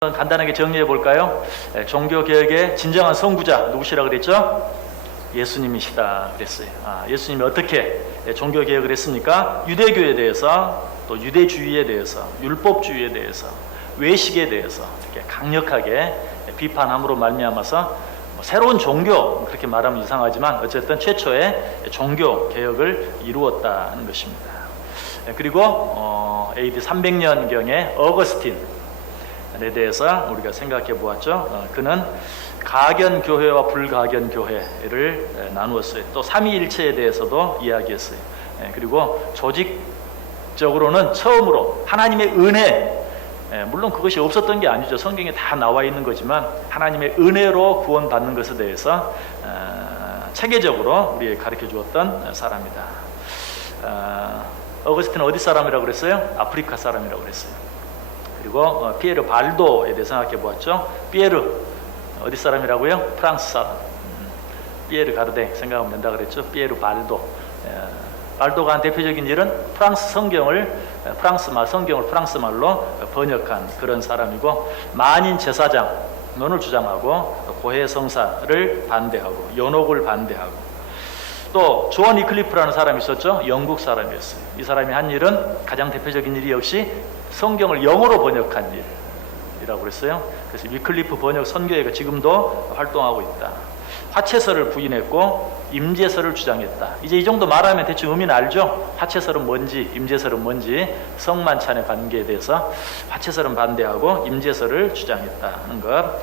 간단하게 정리해 볼까요? 종교개혁의 진정한 선구자 누구시라 그랬죠? 예수님이시다 그랬어요. 예수님이 어떻게 종교개혁을 했습니까? 유대교에 대해서, 또 유대주의에 대해서, 율법주의에 대해서, 외식에 대해서 이렇게 강력하게 비판함으로 말미암아서 새로운 종교, 그렇게 말하면 이상하지만 어쨌든 최초의 종교개혁을 이루었다는 것입니다. 그리고 AD 300년경에 어거스틴 에 대해서 우리가 생각해 보았죠. 그는 가견교회와 불가견교회를 나누었어요. 또 삼위일체에 대해서도 이야기했어요. 그리고 조직적으로는 처음으로 하나님의 은혜, 물론 그것이 없었던 게 아니죠. 성경에 다 나와 있는 거지만 하나님의 은혜로 구원받는 것에 대해서 체계적으로 우리에게 가르쳐 주었던 사람이다. 어거스틴은 어디 사람이라고 그랬어요? 아프리카 사람이라고 그랬어요. 그리고 피에르 발도에 대해 생각해 보았죠. 피에르 어디 사람이라고요? 프랑스 사람. 피에르 가르데 생각하면 된다 그랬죠. 피에르 발도. 발도가 한 대표적인 일은 프랑스 성경을 프랑스 말로 번역한 그런 사람이고, 만인 제사장론을 주장하고 고해 성사를 반대하고 연옥을 반대하고, 또 존 위클리프라는 사람이 있었죠. 영국 사람이었어요. 이 사람이 한 일은, 가장 대표적인 일이 역시 성경을 영어로 번역한 일이라고 그랬어요. 그래서 위클리프 번역 선교회가 지금도 활동하고 있다. 화채설을 부인했고 임재설을 주장했다. 이제 이 정도 말하면 대충 의미는 알죠? 화채설은 뭔지, 임재설은 뭔지, 성만찬의 관계에 대해서 화채설은 반대하고 임재설을 주장했다는 것.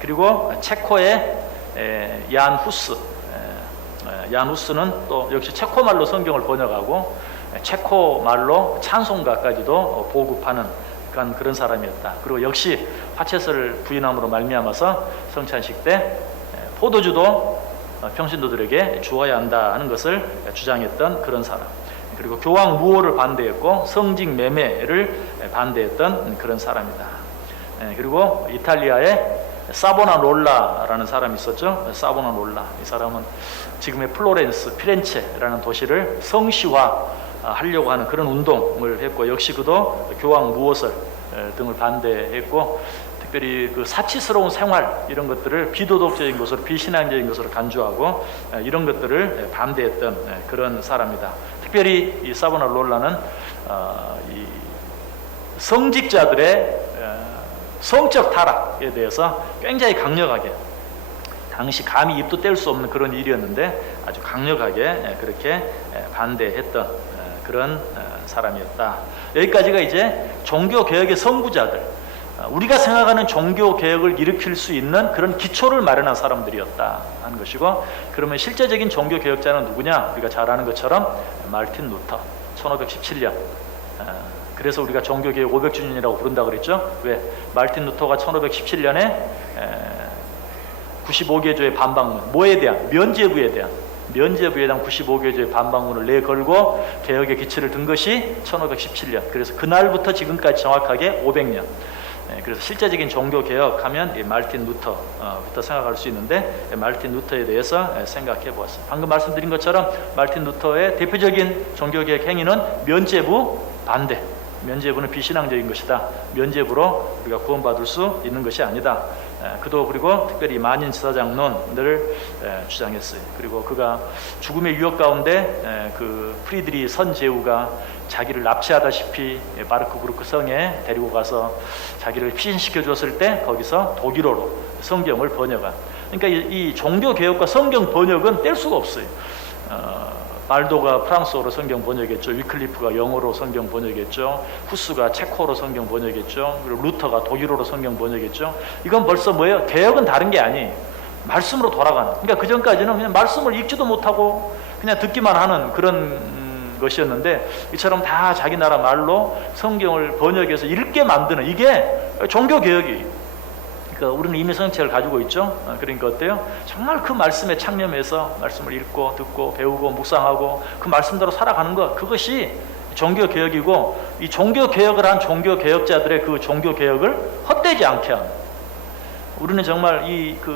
그리고 체코의 얀 후스는 또 역시 체코말로 성경을 번역하고 체코말로 찬송가까지도 보급하는 그런 사람이었다. 그리고 역시 화채설을 부인함으로 말미암아서 성찬식 때 포도주도 평신도들에게 주어야 한다는 것을 주장했던 그런 사람. 그리고 교황 무호를 반대했고 성직 매매를 반대했던 그런 사람이다. 그리고 이탈리아의 사보나롤라라는 사람이 있었죠. 사보나롤라. 이 사람은 지금의 플로렌스, 피렌체라는 도시를 성시화 하려고 하는 그런 운동을 했고, 역시 그도 교황 무호설 등을 반대했고, 특별히 그 사치스러운 생활, 이런 것들을 비도덕적인 것으로, 비신앙적인 것으로 간주하고 이런 것들을 반대했던 그런 사람이다. 특별히 이 사보나롤라는 이 성직자들의 성적 타락에 대해서 굉장히 강력하게, 당시 감히 입도 뗄 수 없는 그런 일이었는데 아주 강력하게 그렇게 반대했던 그런 사람이었다. 여기까지가 이제 종교개혁의 선구자들, 우리가 생각하는 종교개혁을 일으킬 수 있는 그런 기초를 마련한 사람들이었다 하는 것이고, 그러면 실제적인 종교개혁자는 누구냐? 우리가 잘 아는 것처럼 마르틴 루터, 1517년. 그래서 우리가 종교개혁 500주년이라고 부른다고 그랬죠. 왜? 마르틴 루터가 1517년에 95개조의 반박문, 뭐에 대한? 면죄부에 대한 95개조의 반박문을 내걸고 개혁의 기초를 든 것이 1517년. 그래서 그날부터 지금까지 정확하게 500년. 그래서 실제적인 종교개혁하면 마르틴 루터부터 생각할 수 있는데, 마르틴 루터에 대해서 생각해 보았습니다. 방금 말씀드린 것처럼 마르틴 루터의 대표적인 종교개혁 행위는 면죄부 반대. 면죄부는 비신앙적인 것이다. 면죄부로 우리가 구원받을 수 있는 것이 아니다. 그도 그리고 특별히 만인 제사장론을 주장했어요. 그리고 그가 죽음의 위협 가운데 그 프리드리 선제후가 자기를 납치하다시피 마르크부르크 성에 데리고 가서 자기를 피신시켜 줬을 때 거기서 독일어로 성경을 번역한. 그러니까 이 종교개혁과 성경 번역은 뗄 수가 없어요. 발도가 프랑스어로 성경 번역했죠. 위클리프가 영어로 성경 번역했죠. 후스가 체코어로 성경 번역했죠. 그리고 루터가 독일어로 성경 번역했죠. 이건 벌써 뭐예요? 개혁은 다른 게 아니에요. 말씀으로 돌아가는. 그러니까 그 전까지는 그냥 말씀을 읽지도 못하고 그냥 듣기만 하는 그런 것이었는데, 이처럼 다 자기 나라 말로 성경을 번역해서 읽게 만드는, 이게 종교개혁이에요. 그러니까 우리는 이미 성책을 가지고 있죠. 그러니까 어때요? 정말 그 말씀에 창념해서 말씀을 읽고 듣고 배우고 묵상하고 그 말씀대로 살아가는 것, 그것이 종교개혁이고, 이 종교개혁을 한 종교개혁자들의 그 종교개혁을 헛되지 않게 하는, 우리는 정말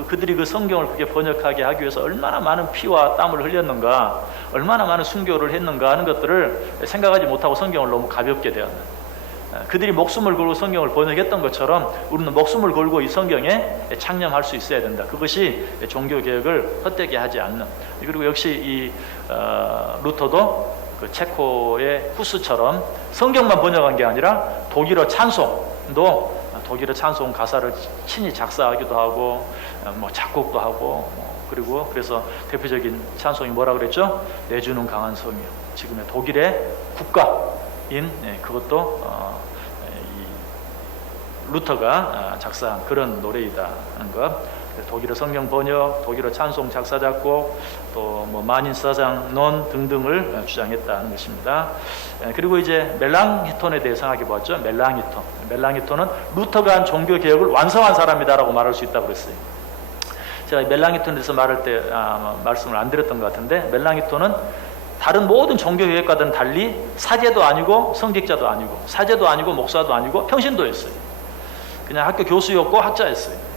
그들이 그 성경을 그렇게 번역하게 하기 위해서 얼마나 많은 피와 땀을 흘렸는가, 얼마나 많은 순교를 했는가 하는 것들을 생각하지 못하고 성경을 너무 가볍게 대하는, 그들이 목숨을 걸고 성경을 번역했던 것처럼 우리는 목숨을 걸고 이 성경에 창념할 수 있어야 된다. 그것이 종교개혁을 헛되게 하지 않는. 그리고 역시 이 루터도 그 체코의 후스처럼 성경만 번역한 게 아니라 독일어 찬송도 독일어 찬송 가사를 친히 작사하기도 하고 뭐 작곡도 하고 그리고 그래서 대표적인 찬송이 뭐라 그랬죠? 내주는 강한 성이요. 지금의 독일의 국가인 그것도 이 루터가 작사한 그런 노래이다 하는 것. 독일어 성경 번역, 독일어 찬송 작사 작곡, 또 뭐 만인사장론 등등을 주장했다는 것입니다. 그리고 이제 멜랑히톤에 대해 생각해 보았죠. 멜랑히톤은 루터가 한 종교 개혁을 완성한 사람이다라고 말할 수 있다고 그랬어요. 제가 멜랑히톤에 대해서 말할 때 말씀을 안 드렸던 것 같은데, 멜랑히톤은 다른 모든 종교 개혁과들은 달리 사제도 아니고 성직자도 아니고 사제도 아니고 목사도 아니고 평신도였어요. 그냥 학교 교수였고 학자였어요.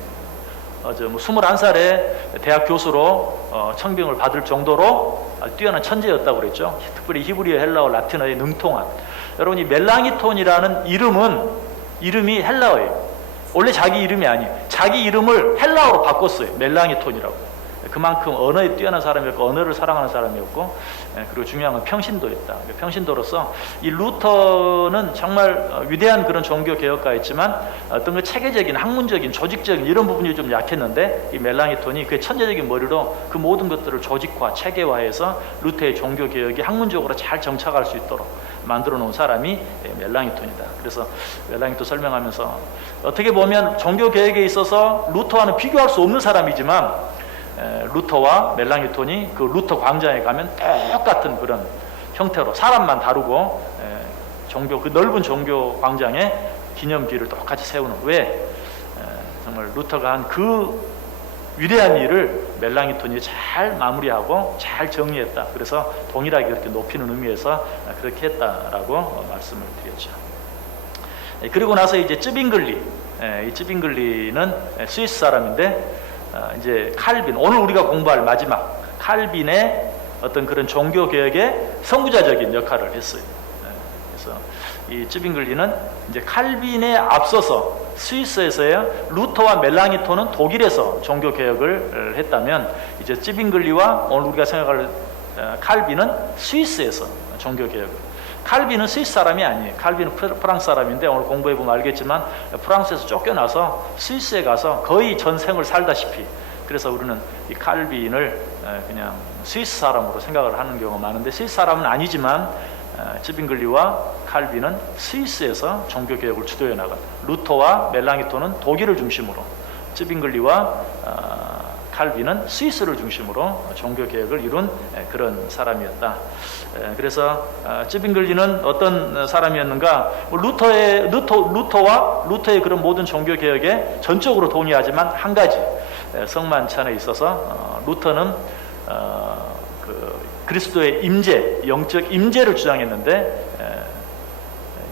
21살에 대학 교수로 청빙을 받을 정도로 뛰어난 천재였다고 그랬죠. 특별히 히브리어, 헬라어, 라틴어에 능통한. 여러분, 이 멜랑히톤이라는 이름이 헬라어예요. 원래 자기 이름이 아니에요. 자기 이름을 헬라어로 바꿨어요. 멜랑히톤이라고. 그만큼 언어에 뛰어난 사람이었고 언어를 사랑하는 사람이었고, 그리고 중요한 건 평신도였다. 평신도로서 이 루터는 정말 위대한 그런 종교 개혁가였지만 어떤 그 체계적인, 학문적인, 조직적인 이런 부분이 좀 약했는데, 이 멜랑히톤이 그의 천재적인 머리로 그 모든 것들을 조직화, 체계화해서 루터의 종교 개혁이 학문적으로 잘 정착할 수 있도록 만들어 놓은 사람이 멜랑히톤이다. 그래서 멜랑히톤 설명하면서 어떻게 보면 종교 개혁에 있어서 루터와는 비교할 수 없는 사람이지만, 루터와 멜랑히톤이 그 루터 광장에 가면 똑같은 그런 형태로 사람만 다르고 그 넓은 종교 광장에 기념비를 똑같이 세우는. 왜? 정말 루터가 한 그 위대한 일을 멜랑히톤이 잘 마무리하고 잘 정리했다. 그래서 동일하게 그렇게 높이는 의미에서 그렇게 했다라고 말씀을 드렸죠. 그리고 나서 이제 쯔빙글리, 이 쯔빙글리는 스위스 사람인데, 이제 칼빈, 오늘 우리가 공부할 마지막 칼빈의 어떤 그런 종교 개혁의 선구자적인 역할을 했어요. 그래서 이 쯔빙글리는 이제 칼빈에 앞서서 스위스에서요, 루터와 멜랑히톤은 독일에서 종교 개혁을 했다면, 이제 쯔빙글리와 오늘 우리가 생각할 칼빈은 스위스에서 종교 개혁을. 칼빈은 스위스 사람이 아니에요. 칼빈은 프랑스 사람인데, 오늘 공부해보면 알겠지만 프랑스에서 쫓겨나서 스위스에 가서 거의 전생을 살다시피, 그래서 우리는 이 칼빈을 그냥 스위스 사람으로 생각을 하는 경우가 많은데, 스위스 사람은 아니지만 쯔빙글리와 칼빈은 스위스에서 종교개혁을 주도해 나간, 루터와 멜랑히톤은 독일을 중심으로, 쯔빙글리와 칼빈은 스위스를 중심으로 종교개혁을 이룬 그런 사람이었다. 그래서 쯔빙글리는 어떤 사람이었는가? 루터와 루터의 그런 모든 종교개혁에 전적으로 동의하지만 한 가지, 성만찬에 있어서 루터는 그 그리스도의 임재, 영적 임재를 주장했는데,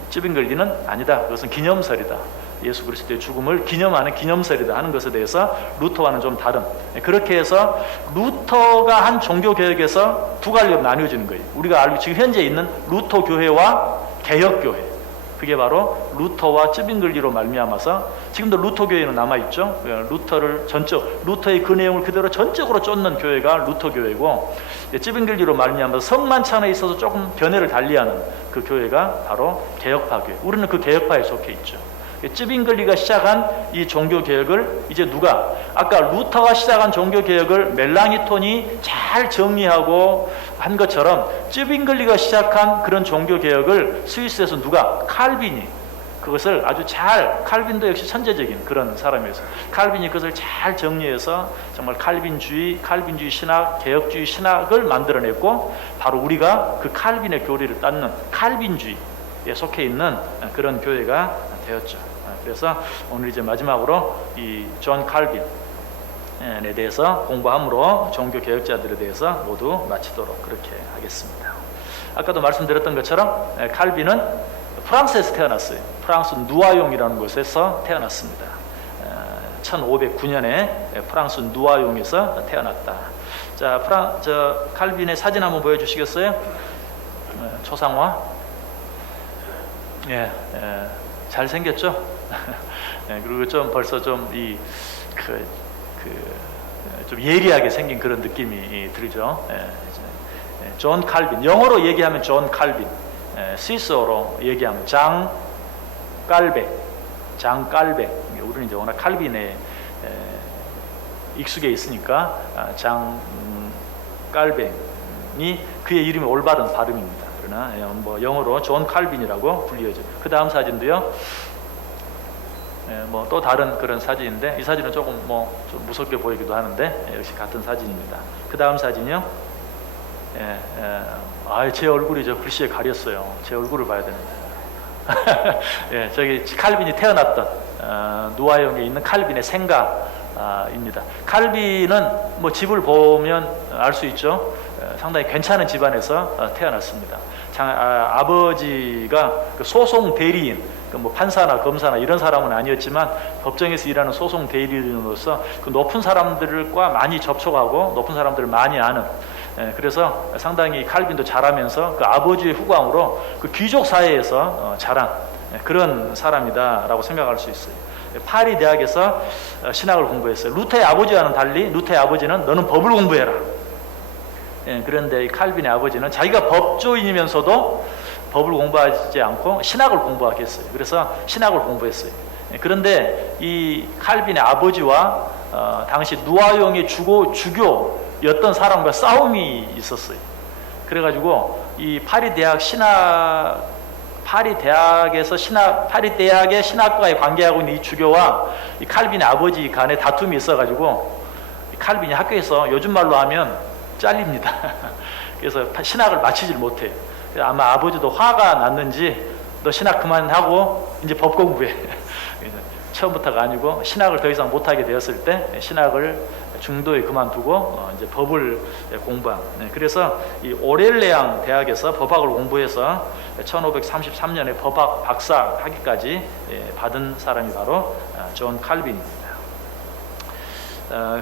쯔빙글리는 아니다. 그것은 기념설이다. 예수 그리스도의 죽음을 기념하는 기념설이다 하는 것에 대해서 루터와는 좀 다른, 그렇게 해서 루터가 한 종교개혁에서 두 갈래로 나뉘어지는 거예요. 우리가 알고 지금 현재 있는 루터 교회와 개혁교회, 그게 바로 루터와 쯔빙글리로 말미암아서 지금도 루터 교회는 남아있죠. 루터의 그 내용을 그대로 전적으로 쫓는 교회가 루터 교회고, 쯔빙글리로 말미암아서 성만찬에 있어서 조금 견해를 달리하는 그 교회가 바로 개혁파 교회. 우리는 그 개혁파에 속해 있죠. 쯔빙글리가 시작한 이 종교개혁을 이제 누가, 아까 루터가 시작한 종교개혁을 멜랑히톤이 잘 정리하고 한 것처럼, 쯔빙글리가 시작한 그런 종교개혁을 스위스에서 누가, 칼빈이 그것을 아주 잘, 칼빈도 역시 천재적인 그런 사람이었어요. 칼빈이 그것을 잘 정리해서 정말 칼빈주의 신학, 개혁주의 신학을 만들어냈고, 바로 우리가 그 칼빈의 교리를 따르는 칼빈주의에 속해 있는 그런 교회가 되었죠. 그래서 오늘 이제 마지막으로 이 존 칼빈에 대해서 공부함으로 종교 개혁자들에 대해서 모두 마치도록 그렇게 하겠습니다. 아까도 말씀드렸던 것처럼 칼빈은 프랑스에서 태어났어요. 프랑스 누아용이라는 곳에서 태어났습니다. 1509년에 프랑스 누아용에서 태어났다. 자, 칼빈의 사진 한번 보여주시겠어요? 초상화. 잘생겼죠? 네, 그리고 좀 벌써 좀 좀 예리하게 생긴 그런 느낌이 들죠. 존 칼빈, 영어로 얘기하면 존 칼빈, 스위스어로 얘기하면 장 깔백. 우리는 이제 워낙 칼빈에 익숙해 있으니까 장 깔뱅이 그의 이름이 올바른 발음입니다. 그러나 뭐 영어로 존 칼빈이라고 불리어져. 그 다음 사진도요. 뭐 또 다른 그런 사진인데 이 사진은 조금 좀 무섭게 보이기도 하는데 역시 같은 사진입니다. 그 다음 사진이요. 제 얼굴이 저 글씨에 가렸어요. 제 얼굴을 봐야 되는데. 저기 칼빈이 태어났던 누아용에 있는 칼빈의 생가입니다. 칼빈은 뭐 집을 보면 알 수 있죠. 상당히 괜찮은 집안에서 태어났습니다. 아버지가 그 소송 대리인, 뭐 판사나 검사나 이런 사람은 아니었지만 법정에서 일하는 소송 대리인으로서 그 높은 사람들과 많이 접촉하고 높은 사람들을 많이 아는, 그래서 상당히 칼빈도 자라면서 그 아버지의 후광으로 그 귀족 사회에서 자란 그런 사람이다라고 생각할 수 있어요. 파리 대학에서 신학을 공부했어요. 루터의 아버지와는 달리 루터의 아버지는 너는 법을 공부해라. 그런데 칼빈의 아버지는 자기가 법조인이면서도 법을 공부하지 않고 신학을 공부하겠어요. 그래서 신학을 공부했어요. 그런데 이 칼빈의 아버지와 당시 누아용의 주교였던 사람과 싸움이 있었어요. 그래가지고 이 파리 대학의 신학과에 관계하고 있는 이 주교와 이 칼빈의 아버지 간에 다툼이 있어가지고 칼빈이 학교에서 요즘 말로 하면 잘립니다. 그래서 신학을 마치질 못해요. 아마 아버지도 화가 났는지 너 신학 그만하고 이제 법 공부해. 처음부터가 아니고 신학을 더 이상 못하게 되었을 때 신학을 중도에 그만두고 이제 법을 공부한. 그래서 이 오렐레앙 대학에서 법학을 공부해서 1533년에 법학 박사 학위까지 받은 사람이 바로 존 칼빈입니다.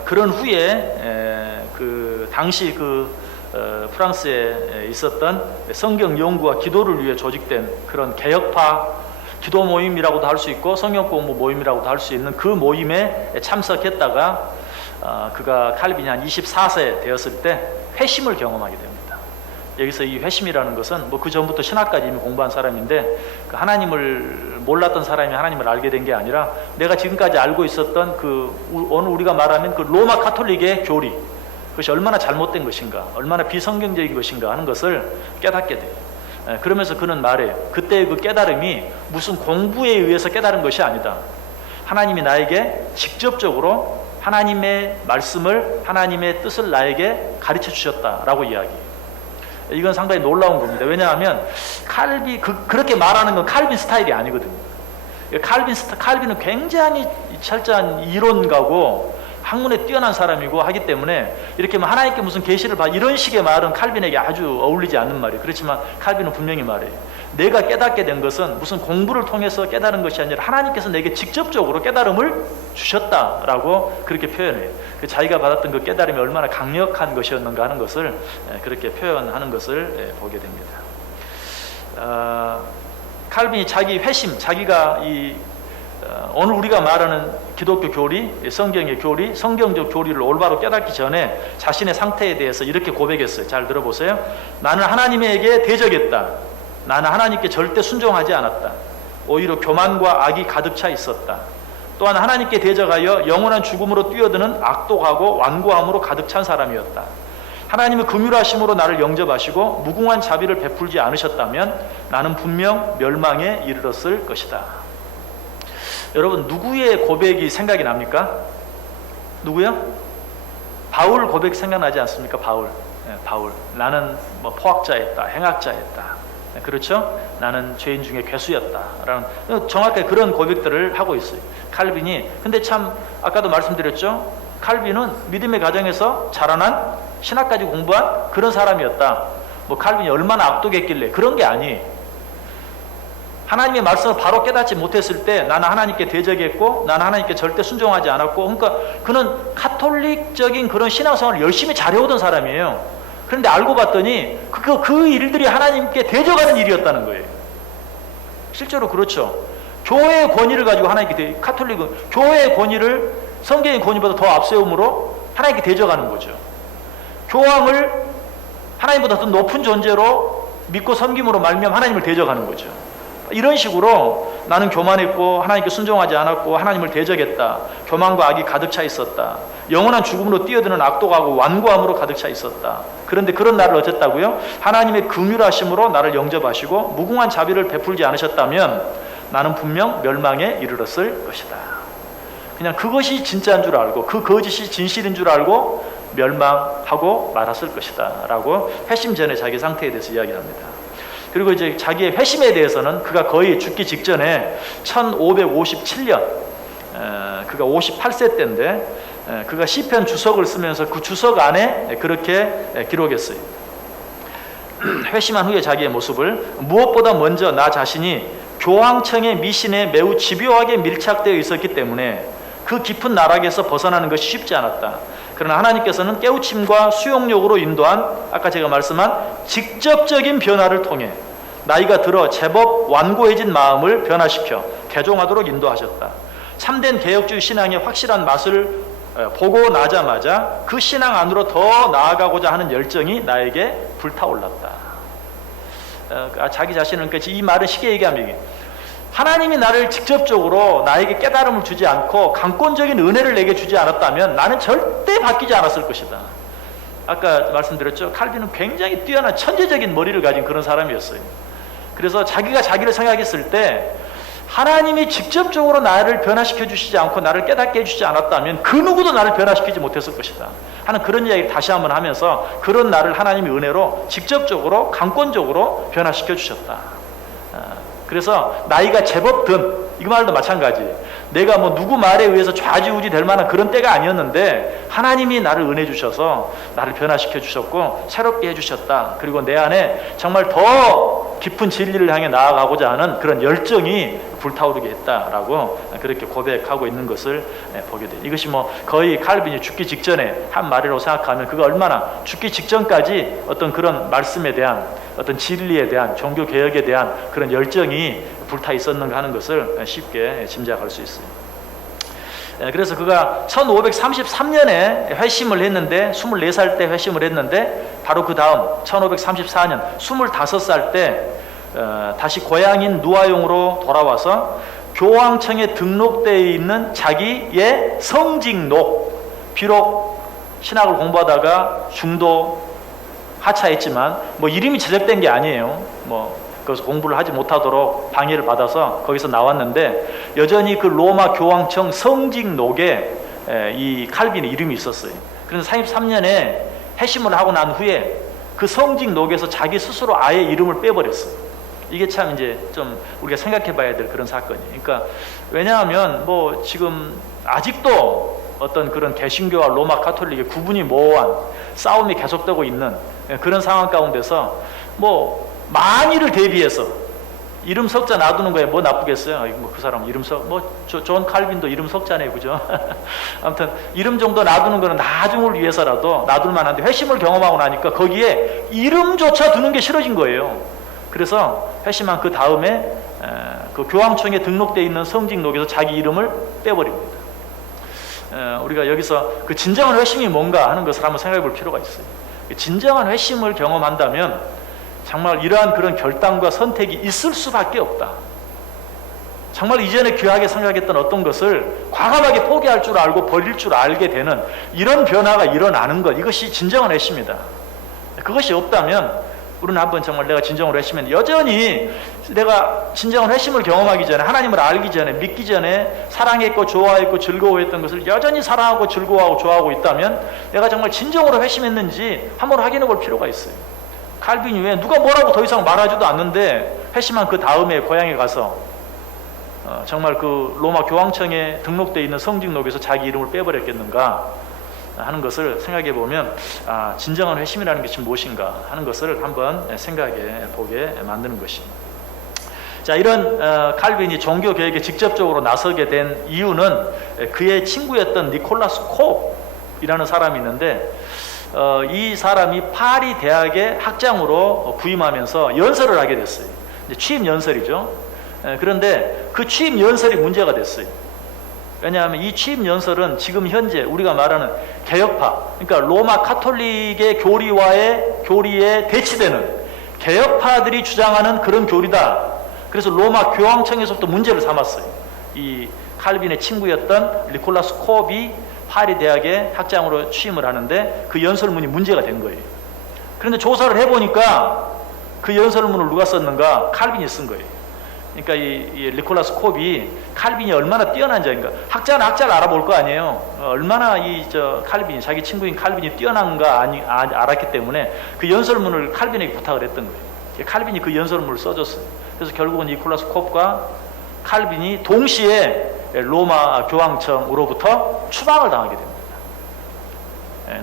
그런 후에 그 당시 프랑스에 있었던 성경 연구와 기도를 위해 조직된 그런 개혁파 기도 모임이라고도 할 수 있고 성경 공부 모임이라고도 할 수 있는 그 모임에 참석했다가 그가 칼빈이 한 24세 되었을 때 회심을 경험하게 됩니다. 여기서 이 회심이라는 것은 뭐 그 전부터 신학까지 이미 공부한 사람인데 그 하나님을 몰랐던 사람이 하나님을 알게 된 게 아니라 내가 지금까지 알고 있었던 오늘 우리가 말하는 그 로마 카톨릭의 교리, 그것이 얼마나 잘못된 것인가, 얼마나 비성경적인 것인가 하는 것을 깨닫게 돼요. 그러면서 그는 말해요. 그때의 그 깨달음이 무슨 공부에 의해서 깨달은 것이 아니다. 하나님이 나에게 직접적으로 하나님의 말씀을, 하나님의 뜻을 나에게 가르쳐 주셨다라고 이야기해요. 이건 상당히 놀라운 겁니다. 왜냐하면 그렇게 말하는 건 칼빈 스타일이 아니거든요. 칼빈은 굉장히 철저한 이론가고 학문에 뛰어난 사람이고 하기 때문에 이렇게 하나님께 무슨 계시를 봐 이런 식의 말은 칼빈에게 아주 어울리지 않는 말이에요. 그렇지만 칼빈은 분명히 말해요. 내가 깨닫게 된 것은 무슨 공부를 통해서 깨달은 것이 아니라 하나님께서 내게 직접적으로 깨달음을 주셨다라고 그렇게 표현해요. 자기가 받았던 그 깨달음이 얼마나 강력한 것이었는가 하는 것을 그렇게 표현하는 것을 보게 됩니다. 칼빈이 자기 회심, 자기가 오늘 우리가 말하는 기독교 교리, 성경의 교리, 성경적 교리를 올바로 깨닫기 전에 자신의 상태에 대해서 이렇게 고백했어요. 잘 들어보세요. 나는 하나님에게 대적했다. 나는 하나님께 절대 순종하지 않았다. 오히려 교만과 악이 가득 차 있었다. 또한 하나님께 대적하여 영원한 죽음으로 뛰어드는 악독하고 완고함으로 가득 찬 사람이었다. 하나님의 긍휼하심으로 나를 영접하시고 무궁한 자비를 베풀지 않으셨다면 나는 분명 멸망에 이르렀을 것이다. 여러분, 누구의 고백이 생각이 납니까? 누구요? 바울 고백 생각나지 않습니까? 바울. 나는 뭐 포학자였다, 행악자였다. 그렇죠? 나는 죄인 중에 괴수였다. 라는 정확하게 그런 고백들을 하고 있어요. 칼빈이. 근데 참 아까도 말씀드렸죠? 칼빈은 믿음의 가정에서 자라난 신학까지 공부한 그런 사람이었다. 뭐 칼빈이 얼마나 악독했길래 그런 게 아니에요. 하나님의 말씀을 바로 깨닫지 못했을 때 나는 하나님께 대적했고 나는 하나님께 절대 순종하지 않았고, 그러니까 그는 카톨릭적인 그런 신앙생활을 열심히 잘해오던 사람이에요. 그런데 알고 봤더니 그 일들이 하나님께 대적하는 일이었다는 거예요. 실제로 그렇죠. 교회의 권위를 가지고 하나님께 카톨릭은 교회의 권위를 성경의 권위보다 더 앞세움으로 하나님께 대적하는 거죠. 교황을 하나님보다 더 높은 존재로 믿고 섬김으로 말미암아 하나님을 대적하는 거죠. 이런 식으로 나는 교만했고 하나님께 순종하지 않았고 하나님을 대적했다. 교만과 악이 가득 차 있었다. 영원한 죽음으로 뛰어드는 악독하고 완고함으로 가득 차 있었다. 그런데 그런 나를 어쨌다고요? 하나님의 긍휼하심으로 나를 영접하시고 무궁한 자비를 베풀지 않으셨다면 나는 분명 멸망에 이르렀을 것이다. 그냥 그것이 진짜인 줄 알고 그 거짓이 진실인 줄 알고 멸망하고 말았을 것이다 라고 회심 전에 자기 상태에 대해서 이야기합니다. 그리고 이제 자기의 회심에 대해서는 그가 거의 죽기 직전에 1557년 그가 58세 때인데 그가 시편 주석을 쓰면서 그 주석 안에 그렇게 기록했어요. 회심한 후에 자기의 모습을 무엇보다 먼저 나 자신이 교황청의 미신에 매우 집요하게 밀착되어 있었기 때문에 그 깊은 나락에서 벗어나는 것이 쉽지 않았다. 그러나 하나님께서는 깨우침과 수용력으로 인도한 아까 제가 말씀한 직접적인 변화를 통해 나이가 들어 제법 완고해진 마음을 변화시켜 개종하도록 인도하셨다. 참된 개혁주의 신앙의 확실한 맛을 보고 나자마자 그 신앙 안으로 더 나아가고자 하는 열정이 나에게 불타올랐다. 자기 자신은 이 말은 쉽게 얘기하면 하나님이 나를 직접적으로 나에게 깨달음을 주지 않고 강권적인 은혜를 내게 주지 않았다면 나는 절대 바뀌지 않았을 것이다. 아까 말씀드렸죠. 칼빈은 굉장히 뛰어난 천재적인 머리를 가진 그런 사람이었어요. 그래서 자기가 자기를 생각했을 때 하나님이 직접적으로 나를 변화시켜 주시지 않고 나를 깨닫게 해주지 않았다면 그 누구도 나를 변화시키지 못했을 것이다 하는 그런 이야기를 다시 한번 하면서 그런 나를 하나님의 은혜로 직접적으로 강권적으로 변화시켜 주셨다. 그래서 나이가 제법 든 이 말도 마찬가지. 내가 뭐 누구 말에 의해서 좌지우지 될 만한 그런 때가 아니었는데 하나님이 나를 은혜 주셔서 나를 변화시켜 주셨고 새롭게 해주셨다. 그리고 내 안에 정말 더 깊은 진리를 향해 나아가고자 하는 그런 열정이 불타오르게 했다라고 그렇게 고백하고 있는 것을 보게 돼요. 이것이 뭐 거의 칼빈이 죽기 직전에 한 말이라고 생각하면 그가 얼마나 죽기 직전까지 어떤 그런 말씀에 대한 어떤 진리에 대한 종교 개혁에 대한 그런 열정이 불타 있었는가 하는 것을 쉽게 짐작할 수 있어요. 그래서 그가 1533년에 회심을 했는데 24살 때 회심을 했는데 바로 그 다음 1534년 25살 때 다시 고향인 누아용으로 돌아와서 교황청에 등록되어 있는 자기의 성직록, 비록 신학을 공부하다가 중도 하차했지만 뭐 이름이 제적된 게 아니에요. 뭐 그래서 공부를 하지 못하도록 방해를 받아서 거기서 나왔는데 여전히 그 로마 교황청 성직록에 이 칼빈의 이름이 있었어요. 그래서 43년에 회심을 하고 난 후에 그 성직록에서 자기 스스로 아예 이름을 빼버렸어요. 이게 참 이제 좀 우리가 생각해 봐야 될 그런 사건이에요. 그러니까 왜냐하면 뭐 지금 아직도 어떤 그런 개신교와 로마 가톨릭의 구분이 모호한 싸움이 계속되고 있는 그런 상황 가운데서 뭐 만일을 대비해서 이름 석자 놔두는 거에 뭐 나쁘겠어요? 뭐 그 사람 이름 존 칼빈도 이름 석자네요, 그죠? 아무튼 이름 정도 놔두는 거는 나중을 위해서라도 놔둘 만한데 회심을 경험하고 나니까 거기에 이름조차 두는 게 싫어진 거예요. 그래서 회심한 그 다음에 그 교황청에 등록되어 있는 성직록에서 자기 이름을 빼버립니다. 우리가 여기서 그 진정한 회심이 뭔가 하는 것을 한번 생각해 볼 필요가 있어요. 진정한 회심을 경험한다면 정말 이러한 그런 결단과 선택이 있을 수밖에 없다. 정말 이전에 귀하게 생각했던 어떤 것을 과감하게 포기할 줄 알고 버릴 줄 알게 되는 이런 변화가 일어나는 것, 이것이 진정한 회심이다. 그것이 없다면 우리는 한번 정말 내가 진정으로 회심했는데 여전히 내가 진정한 회심을 경험하기 전에 하나님을 알기 전에 믿기 전에 사랑했고 좋아했고 즐거워했던 것을 여전히 사랑하고 즐거워하고 좋아하고 있다면 내가 정말 진정으로 회심했는지 한번 확인해 볼 필요가 있어요. 칼빈이 왜 누가 뭐라고 더 이상 말하지도 않는데 회심한 그 다음에 고향에 가서 정말 그 로마 교황청에 등록되어 있는 성직록에서 자기 이름을 빼버렸겠는가 하는 것을 생각해 보면 진정한 회심이라는 것이 무엇인가 하는 것을 한번 생각해 보게 만드는 것입니다. 자, 이런 칼빈이 종교 개혁에 직접적으로 나서게 된 이유는 그의 친구였던 니콜라스 콥이라는 사람이 있는데 이 사람이 파리 대학의 학장으로 부임하면서 연설을 하게 됐어요. 취임 연설이죠. 그런데 그 취임 연설이 문제가 됐어요. 왜냐하면 이 취임 연설은 지금 현재 우리가 말하는 개혁파, 그러니까 로마 카톨릭의 교리에 대치되는 개혁파들이 주장하는 그런 교리다. 그래서 로마 교황청에서부터 문제를 삼았어요. 이 칼빈의 친구였던 니콜라스 콥이 파리 대학의 학장으로 취임을 하는데 그 연설문이 문제가 된 거예요. 그런데 조사를 해보니까 그 연설문을 누가 썼는가? 칼빈이 쓴 거예요. 그러니까 이 니콜라스 콥이 칼빈이 얼마나 뛰어난지, 그러니까 학자는 학자를 알아볼 거 아니에요. 얼마나 칼빈이, 자기 친구인 칼빈이 뛰어난가 알았기 때문에 그 연설문을 칼빈에게 부탁을 했던 거예요. 칼빈이 그 연설문을 써줬어요. 그래서 결국은 니콜라스 콥과 칼빈이 동시에 로마 교황청으로부터 추방을 당하게 됩니다.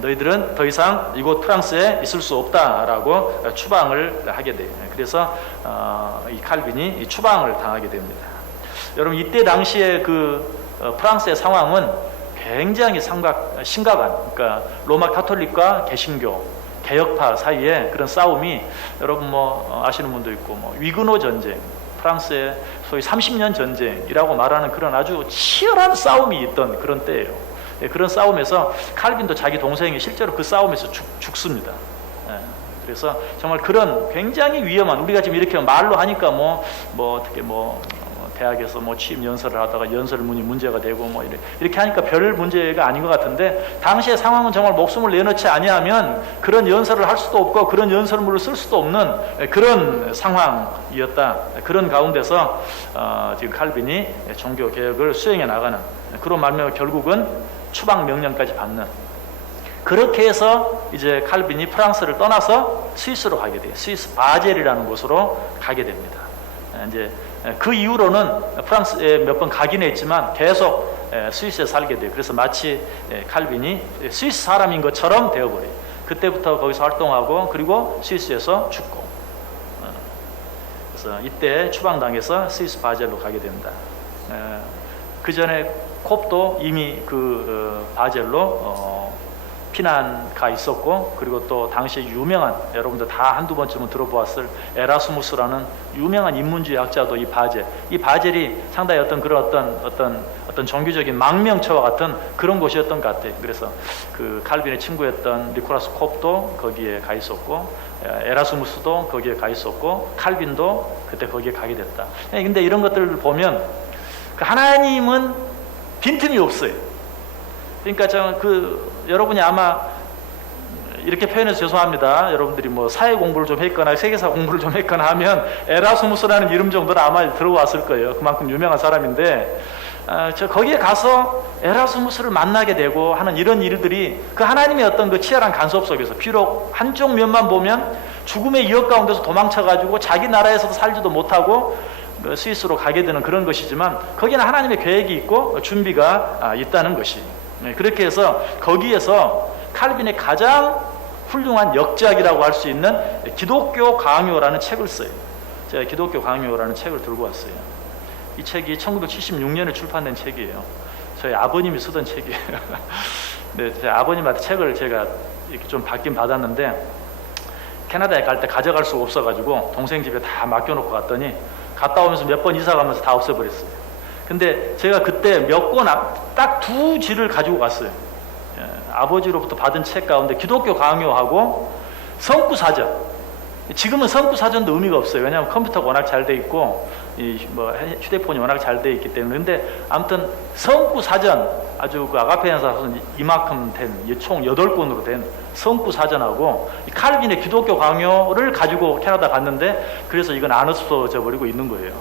너희들은 더 이상 이곳 프랑스에 있을 수 없다라고 추방을 하게 돼요. 그래서 이 칼빈이 추방을 당하게 됩니다. 여러분, 이때 당시에 프랑스의 상황은 굉장히 심각한, 그러니까 로마 카톨릭과 개신교, 개혁파 사이에 그런 싸움이, 여러분 아시는 분도 있고, 위그노 전쟁, 프랑스의 소위 30년 전쟁이라고 말하는 그런 아주 치열한 싸움이 있던 그런 때예요. 그런 싸움에서 칼빈도 자기 동생이 실제로 그 싸움에서 죽습니다. 그래서 정말 그런 굉장히 위험한, 우리가 지금 이렇게 말로 하니까 어떻게 대학에서 취임 연설을 하다가 연설문이 문제가 되고 이렇게 하니까 별 문제가 아닌 것 같은데, 당시의 상황은 정말 목숨을 내놓지 아니하면 그런 연설을 할 수도 없고 그런 연설문을 쓸 수도 없는 그런 상황이었다. 그런 가운데서 지금 칼빈이 종교 개혁을 수행해 나가는, 그런 말미암아 결국은 추방 명령까지 받는, 그렇게 해서 이제 칼빈이 프랑스를 떠나서 스위스로 가게 돼요. 스위스 바젤이라는 곳으로 가게 됩니다. 이제 그 이후로는 프랑스에 몇 번 가긴 했지만 계속 스위스에 살게 돼요. 그래서 마치 칼빈이 스위스 사람인 것처럼 되어버려요. 그때부터 거기서 활동하고, 그리고 스위스에서 죽고, 그래서 이때 추방당해서 스위스 바젤로 가게 됩니다. 그 전에 콥도 이미 바젤로 피난가 있었고, 그리고 또 당시에 유명한, 여러분들 다 한두 번쯤은 들어보았을 에라스무스라는 유명한 인문주의 학자도 이 바젤이 상당히 어떤 종교적인 망명처와 같은 그런 곳이었던 것 같아요. 그래서 그 칼빈의 친구였던 니콜라스 콥도 거기에 가 있었고, 에라스무스도 거기에 가 있었고, 칼빈도 그때 거기에 가게 됐다. 근데 이런 것들을 보면 하나님은 빈틈이 없어요. 그러니까 여러분이 아마 이렇게 표현해서 죄송합니다. 여러분들이 사회 공부를 좀 했거나 세계사 공부를 좀 했거나 하면 에라스무스라는 이름 정도는 아마 들어왔을 거예요. 그만큼 유명한 사람인데, 거기에 가서 에라스무스를 만나게 되고 하는 이런 일들이 그 하나님의 어떤 그 치열한 간섭 속에서, 비록 한쪽 면만 보면 죽음의 위협 가운데서 도망쳐가지고 자기 나라에서도 살지도 못하고 스위스로 가게 되는 그런 것이지만, 거기는 하나님의 계획이 있고 준비가 있다는 것이. 그렇게 해서 거기에서 칼빈의 가장 훌륭한 역작이라고 할 수 있는 기독교 강요라는 책을 써요. 제가 기독교 강요라는 책을 들고 왔어요. 이 책이 1976년에 출판된 책이에요. 저희 아버님이 쓰던 책이에요. 네, 제 아버님한테 책을 제가 이렇게 좀 받긴 받았는데, 캐나다에 갈 때 가져갈 수가 없어가지고 동생 집에 다 맡겨놓고 갔더니, 갔다 오면서 몇 번 이사 가면서 다 없애버렸어요. 근데 제가 그때 몇 권, 딱 두 지를 가지고 갔어요. 아버지로부터 받은 책 가운데 기독교 강요하고 성구사전. 지금은 성구사전도 의미가 없어요. 왜냐하면 컴퓨터가 워낙 잘 돼 있고 휴대폰이 워낙 잘 돼 있기 때문에. 근데 아무튼 성구사전, 아주 아가페아에서 이만큼 된 총 8권으로 된 성구사전하고 칼빈의 기독교 강요를 가지고 캐나다 갔는데, 그래서 이건 안 없어져 버리고 있는 거예요.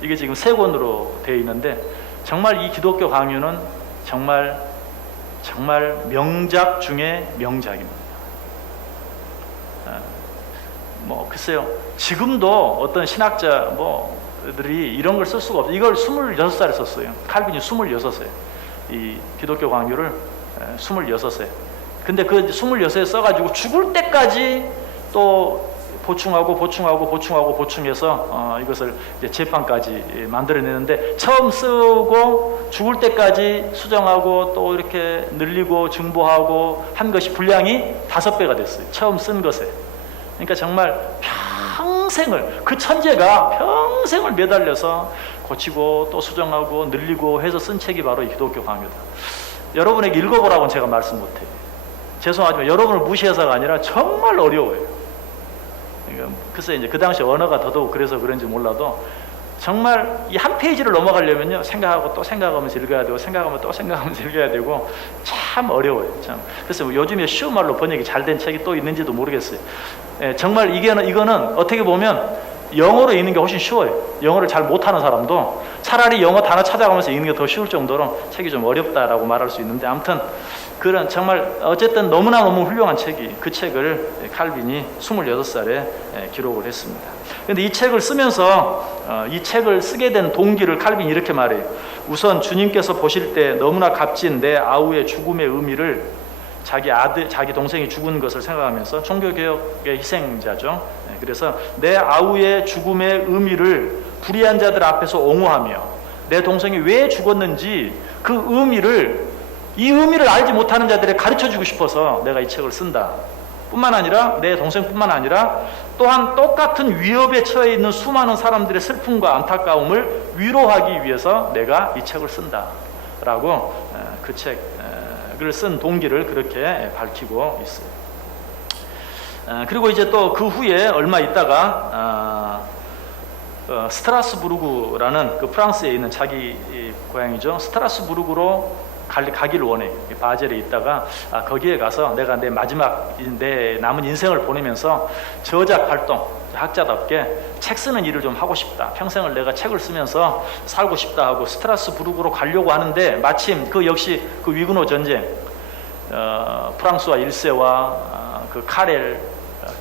이게 지금 3권으로 되어 있는데, 정말 이 기독교 강요는 정말 명작 중에 명작입니다. 글쎄요, 지금도 어떤 신학자들이 이런 걸 쓸 수가 없어요. 이걸 26살에 썼어요. 칼빈이 26세. 이 기독교 강요를 26세. 근데 그 26세 써가지고 죽을 때까지 또 보충해서 이것을 이제 재판까지 만들어내는데, 처음 쓰고 죽을 때까지 수정하고 또 이렇게 늘리고 증보하고 한 것이 분량이 5배가 됐어요. 처음 쓴 것에. 그러니까 정말 평생을, 그 천재가 평생을 매달려서 고치고 또 수정하고 늘리고 해서 쓴 책이 바로 이 기독교 강요다. 여러분에게 읽어보라고는 제가 말씀 못해요. 죄송하지만 여러분을 무시해서가 아니라 정말 어려워요. 그러니까 글쎄 이제 그 당시 언어가 더더욱 그래서 그런지 몰라도 정말 이 한 페이지를 넘어가려면요 생각하고 또 생각하면서 읽어야 되고 생각하면 또 생각하면서 읽어야 되고 참 어려워요. 참. 그래서 뭐 요즘에 쉬운 말로 번역이 잘 된 책이 또 있는지도 모르겠어요. 예, 정말 이거는 어떻게 보면 영어로 읽는 게 훨씬 쉬워요. 영어를 잘 못하는 사람도 차라리 영어 단어 찾아가면서 읽는 게 더 쉬울 정도로 책이 좀 어렵다라고 말할 수 있는데, 아무튼 그런 정말 어쨌든 너무나 너무 훌륭한 책이, 그 책을 칼빈이 26살에 기록을 했습니다. 그런데 이 책을 쓰면서 이 책을 쓰게 된 동기를 칼빈이 이렇게 말해요. 우선 주님께서 보실 때 너무나 값진 내 아우의 죽음의 의미를, 자기 동생이 죽은 것을 생각하면서, 종교개혁의 희생자죠. 그래서 내 아우의 죽음의 의미를 불의한 자들 앞에서 옹호하며 내 동생이 왜 죽었는지 그 이 의미를 알지 못하는 자들에 가르쳐주고 싶어서 내가 이 책을 쓴다. 뿐만 아니라 내 동생뿐만 아니라 또한 똑같은 위협에 처해 있는 수많은 사람들의 슬픔과 안타까움을 위로하기 위해서 내가 이 책을 쓴다 라고 그 책을 쓴 동기를 그렇게 밝히고 있어요. 그리고 이제 또 그 후에 얼마 있다가 스트라스부르크라는 그 프랑스에 있는 자기 고향이죠. 스트라스부르크로 가기를 원해요. 바젤에 있다가 거기에 가서 내가 내 남은 인생을 보내면서 저작 활동, 학자답게 책 쓰는 일을 좀 하고 싶다. 평생을 내가 책을 쓰면서 살고 싶다 하고 스트라스부르크로 가려고 하는데, 마침 그 역시 그 위그노 전쟁, 프랑스와 1세와 그 까를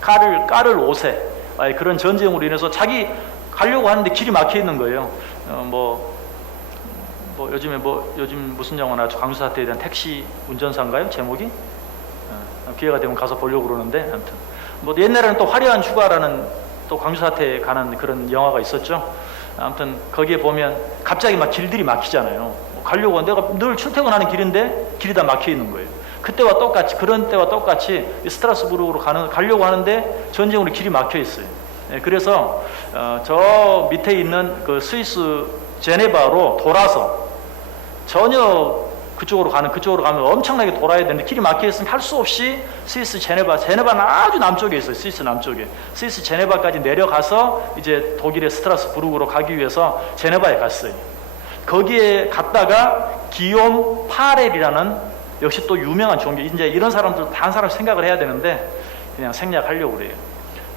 5세 그런 전쟁으로 인해서 자기 가려고 하는데 길이 막혀 있는 거예요. 요즘 무슨 영화 나왔죠? 광주 사태에 대한 택시 운전사인가요? 제목이? 기회가 되면 가서 보려고 그러는데, 아무튼 옛날에는 또 화려한 휴가라는 또 광주 사태에 관한 그런 영화가 있었죠. 아무튼 거기에 보면 갑자기 막 길들이 막히잖아요. 가려고 내가 늘 출퇴근하는 길인데 길이 다 막혀 있는 거예요. 그런 때와 똑같이 스트라스부르크로 가려고 하는데 전쟁으로 길이 막혀 있어요. 그래서 저 밑에 있는 그 스위스 제네바로 돌아서 전혀 그쪽으로 가면 엄청나게 돌아야 되는데 길이 막혀 있으면 할 수 없이 스위스 제네바는 아주 남쪽에 있어요. 스위스 남쪽에. 스위스 제네바까지 내려가서 이제 독일의 스트라스부르크로 가기 위해서 제네바에 갔어요. 거기에 갔다가 기욤 파렐이라는 역시 또 유명한 종교, 이제 이런 사람들 한 사람 생각을 해야 되는데 그냥 생략하려고 그래요.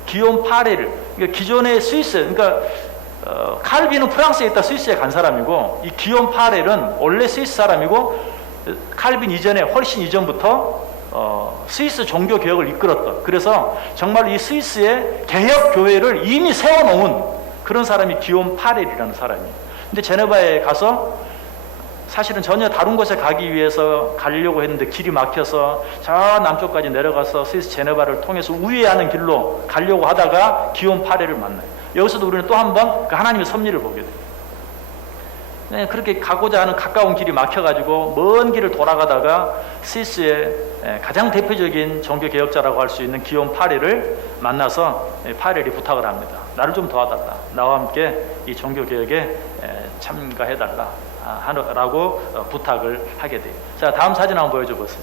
기욤 파렐, 그러니까 기존의 스위스, 그러니까 칼빈은 프랑스에 있다 스위스에 간 사람이고, 이 기욤 파렐은 원래 스위스 사람이고 칼빈 이전에 훨씬 이전부터 스위스 종교 개혁을 이끌었던, 그래서 정말 이 스위스의 개혁 교회를 이미 세워놓은 그런 사람이 기욤 파렐이라는 사람이에요. 근데 제네바에 가서 사실은 전혀 다른 곳에 가기 위해서 가려고 했는데 길이 막혀서 저 남쪽까지 내려가서 스위스 제네바를 통해서 우회하는 길로 가려고 하다가 기욤 파렐을 만나요. 여기서도 우리는 또 한 번 그 하나님의 섭리를 보게 돼요. 네, 그렇게 가고자 하는 가까운 길이 막혀가지고 먼 길을 돌아가다가 스위스의 가장 대표적인 종교개혁자라고 할 수 있는 기욤 파렐을 만나서 파렐이 부탁을 합니다. 나를 좀 도와달라. 나와 함께 이 종교개혁에 참가해달라 라고 부탁을 하게 돼요. 자, 다음 사진 한번 보여줘 보세요.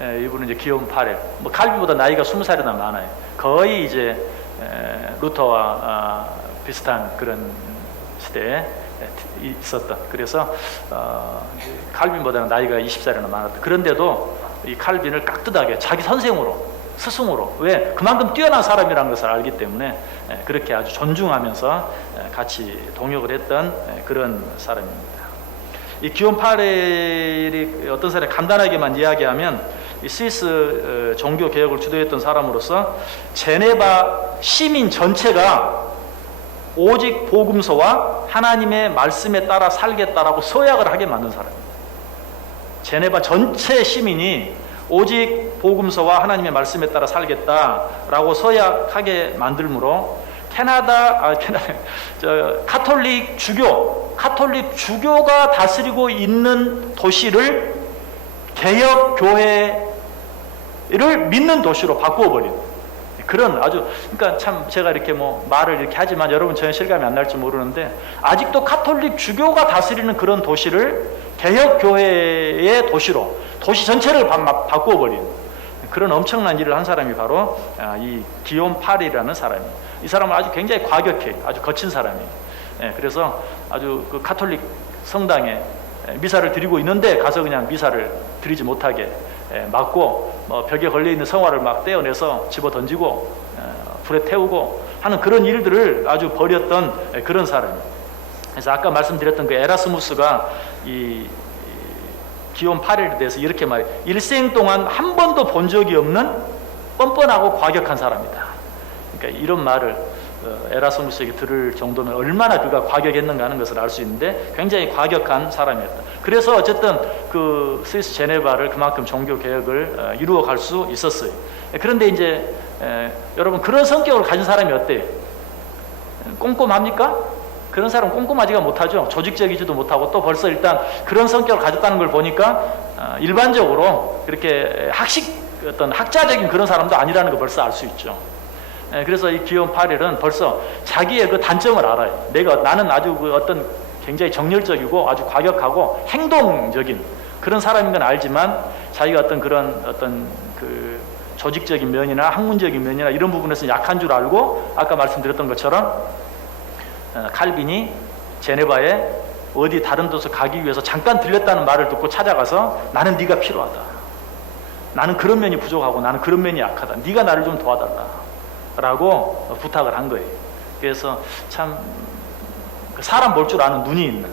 이분은 이제 기욤 파렐. 칼빈보다 나이가 20살이나 많아요. 거의 이제 루터와 비슷한 그런 시대에 있었던. 그래서 칼빈보다는 나이가 20살이나 많았던. 그런데도 이 칼빈을 깍듯하게 자기 선생으로, 스승으로, 왜? 그만큼 뛰어난 사람이라는 것을 알기 때문에 그렇게 아주 존중하면서 같이 동역을 했던 그런 사람입니다. 이 기욤 파렐이 어떤 사람이 간단하게만 이야기하면 이 스위스 종교 개혁을 주도했던 사람으로서 제네바 시민 전체가 오직 복음서와 하나님의 말씀에 따라 살겠다라고 서약을 하게 만든 사람입니다. 제네바 전체 시민이 오직 복음서와 하나님의 말씀에 따라 살겠다라고 서약하게 만들므로 카톨릭 주교가 다스리고 있는 도시를 개혁 교회를 믿는 도시로 바꾸어버린 그런 아주, 그러니까 참 제가 이렇게 뭐 말을 이렇게 하지만 여러분 전혀 실감이 안 날지 모르는데, 아직도 카톨릭 주교가 다스리는 그런 도시를 개혁교회의 도시로, 도시 전체를 바꾸어 버린 그런 엄청난 일을 한 사람이 바로 이 기욤 파리라는 사람이에요. 이 사람은 아주 굉장히 과격해, 아주 거친 사람이에요. 그래서 아주 그 카톨릭 성당에 미사를 드리고 있는데 가서 그냥 미사를 드리지 못하게 막고, 벽에 걸려 있는 성화를 막 떼어내서 집어 던지고 불에 태우고 하는 그런 일들을 아주 벌였던 그런 사람이에요. 그래서 아까 말씀드렸던 그 에라스무스가 이 기욤 파리에 대해서 이렇게 말해요. 일생 동안 한 번도 본 적이 없는 뻔뻔하고 과격한 사람이다. 그러니까 이런 말을 에라스무스에게 들을 정도면 얼마나 그가 과격했는가 하는 것을 알 수 있는데, 굉장히 과격한 사람이었다. 그래서 어쨌든 그 스위스 제네바를 그만큼 종교 개혁을 이루어 갈 수 있었어요. 그런데 이제 여러분, 그런 성격을 가진 사람이 어때요? 꼼꼼합니까? 그런 사람 꼼꼼하지가 못하죠. 조직적이지도 못하고, 또 벌써 일단 그런 성격을 가졌다는 걸 보니까 일반적으로 그렇게 어떤 학자적인 그런 사람도 아니라는 걸 벌써 알 수 있죠. 그래서 이 기욤 파렐은 벌써 자기의 그 단점을 알아요. 나는 아주 그 어떤 굉장히 정열적이고 아주 과격하고 행동적인 그런 사람인 건 알지만, 자기가 어떤 그런 어떤 그 조직적인 면이나 학문적인 면이나 이런 부분에서 약한 줄 알고, 아까 말씀드렸던 것처럼 칼빈이 제네바에 어디 다른 곳에 가기 위해서 잠깐 들렸다는 말을 듣고 찾아가서, 나는 네가 필요하다, 나는 그런 면이 부족하고 나는 그런 면이 약하다, 네가 나를 좀 도와달라 라고 부탁을 한 거예요. 그래서 참 사람 볼 줄 아는 눈이 있는,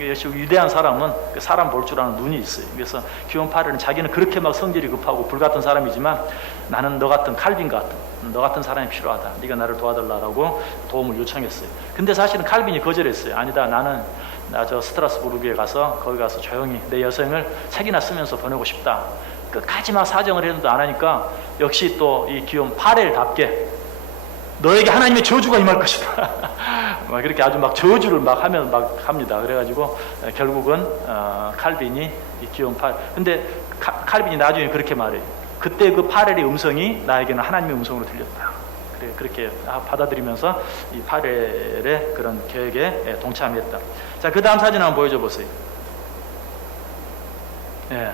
역시 위대한 사람은 사람 볼 줄 아는 눈이 있어요. 그래서 기욤 파렐은 자기는 그렇게 막 성질이 급하고 불같은 사람이지만, 나는 너 같은 칼빈 같은 너 같은 사람이 필요하다, 네가 나를 도와달라고 도움을 요청했어요. 근데 사실은 칼빈이 거절했어요. 아니다, 나는 저 스트라스부르크에 가서 거기 가서 조용히 내 여생을 책이나 쓰면서 보내고 싶다. 끝까지 막 사정을 했는데 안 하니까, 역시 또 이 기욤 파렐답게 너에게 하나님의 저주가 임할 것이다. 막 그렇게 아주 막 저주를 막 하면 막 합니다. 그래가지고 결국은 칼빈이 이 기욤 파렐, 근데 칼빈이 나중에 그렇게 말해요. 그때 그 파렐의 음성이 나에게는 하나님의 음성으로 들렸다. 그래, 그렇게 받아들이면서 이 파렐의 그런 계획에 동참했다. 자, 그 다음 사진 한번 보여줘 보세요. 예.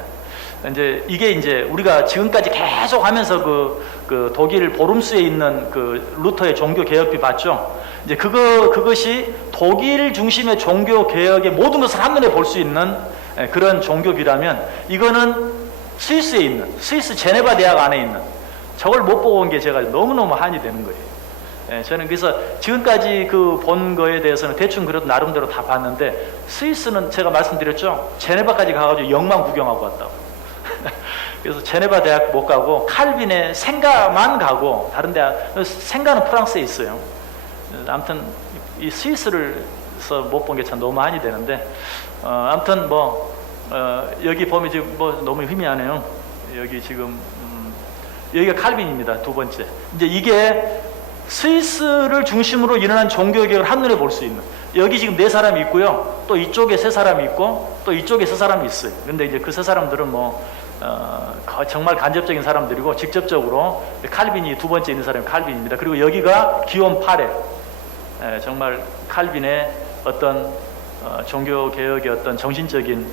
이제 이게 이제 우리가 지금까지 계속 하면서 그 독일 보름스에 있는 그 루터의 종교 개혁비 봤죠? 이제 그것이 독일 중심의 종교 개혁의 모든 것을 한눈에 볼 수 있는 그런 종교비라면, 이거는 스위스에 있는, 스위스 제네바 대학 안에 있는, 저걸 못 보고 온 게 제가 너무너무 한이 되는 거예요. 저는 그래서 지금까지 그 본 거에 대해서는 대충 그래도 나름대로 다 봤는데, 스위스는 제가 말씀드렸죠? 제네바까지 가가지고 영만 구경하고 왔다고. 그래서 제네바 대학 못 가고 칼빈의 생가만 가고, 다른 대학, 생가는 프랑스에 있어요. 아무튼 이 스위스를서 못 본 게 참 너무 한이 되는데, 아무튼 여기 보면 지금 너무 희미하네요. 여기 지금 여기가 칼빈입니다. 두 번째. 이제 이게 스위스를 중심으로 일어난 종교개혁을 한눈에 볼 수 있는, 여기 지금 4사람이 있고요, 또 이쪽에 3사람이 있고, 또 이쪽에 3사람이 있어요. 근데 이제 그 3사람들은 정말 간접적인 사람들이고, 직접적으로 칼빈이 두 번째 있는 사람이 칼빈입니다. 그리고 여기가 기욤 파렐, 정말 칼빈의 어떤 종교개혁의 어떤 정신적인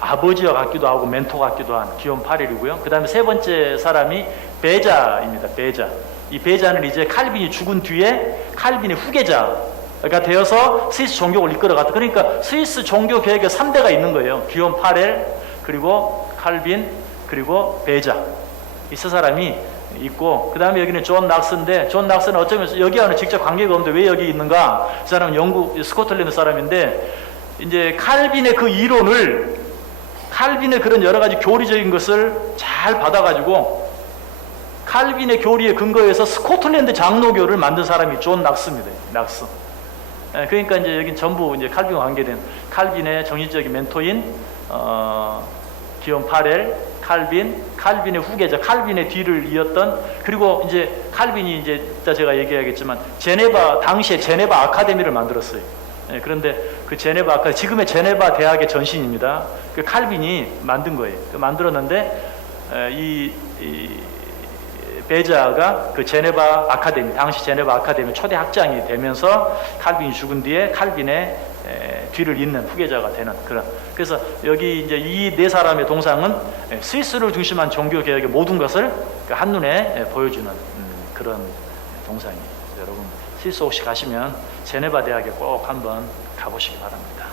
아버지와 같기도 하고 멘토 같기도 한 기욤 파렐이고요. 그 다음에 세 번째 사람이 베자입니다. 베자. 이 베자는 이제 칼빈이 죽은 뒤에 칼빈의 후계자가 되어서 스위스 종교를 이끌어갔다. 그러니까 스위스 종교 개혁에 3대가 있는 거예요. 기욤 파렐, 그리고 칼빈, 그리고 베자. 이 세 사람이 있고, 그 다음에 여기는 존 낙스인데, 존 낙스는 어쩌면 여기와는 직접 관계가 없는데 왜 여기 있는가? 이 사람은 영국 스코틀랜드 사람인데, 이제 칼빈의 그 이론을, 칼빈의 그런 여러 가지 교리적인 것을 잘 받아가지고 칼빈의 교리에 근거해서 스코틀랜드 장로교를 만든 사람이 존 낙스입니다. 낙스. 그러니까 이제 여긴 전부 이제 칼빈과 관계된 칼빈의 정신적인 멘토인 기욤 파렐, 칼빈의 후계자, 칼빈의 뒤를 이었던, 그리고 이제 칼빈이 이제 이따 제가 얘기하겠지만 당시에 제네바 아카데미를 만들었어요. 그런데 그 제네바 지금의 제네바 대학의 전신입니다. 그 칼빈이 만든 거예요. 만들었는데 이 베자가 그 제네바 아카데미, 당시 제네바 아카데미 초대 학장이 되면서 칼빈이 죽은 뒤에 칼빈의 뒤를 잇는 후계자가 되는 그런. 그래서 여기 이제 이 네 사람의 동상은 스위스를 중심한 종교 개혁의 모든 것을 한눈에 보여주는 그런 동상이에요. 여러분 스위스 혹시 가시면 제네바 대학에 꼭 한번 가보시기 바랍니다.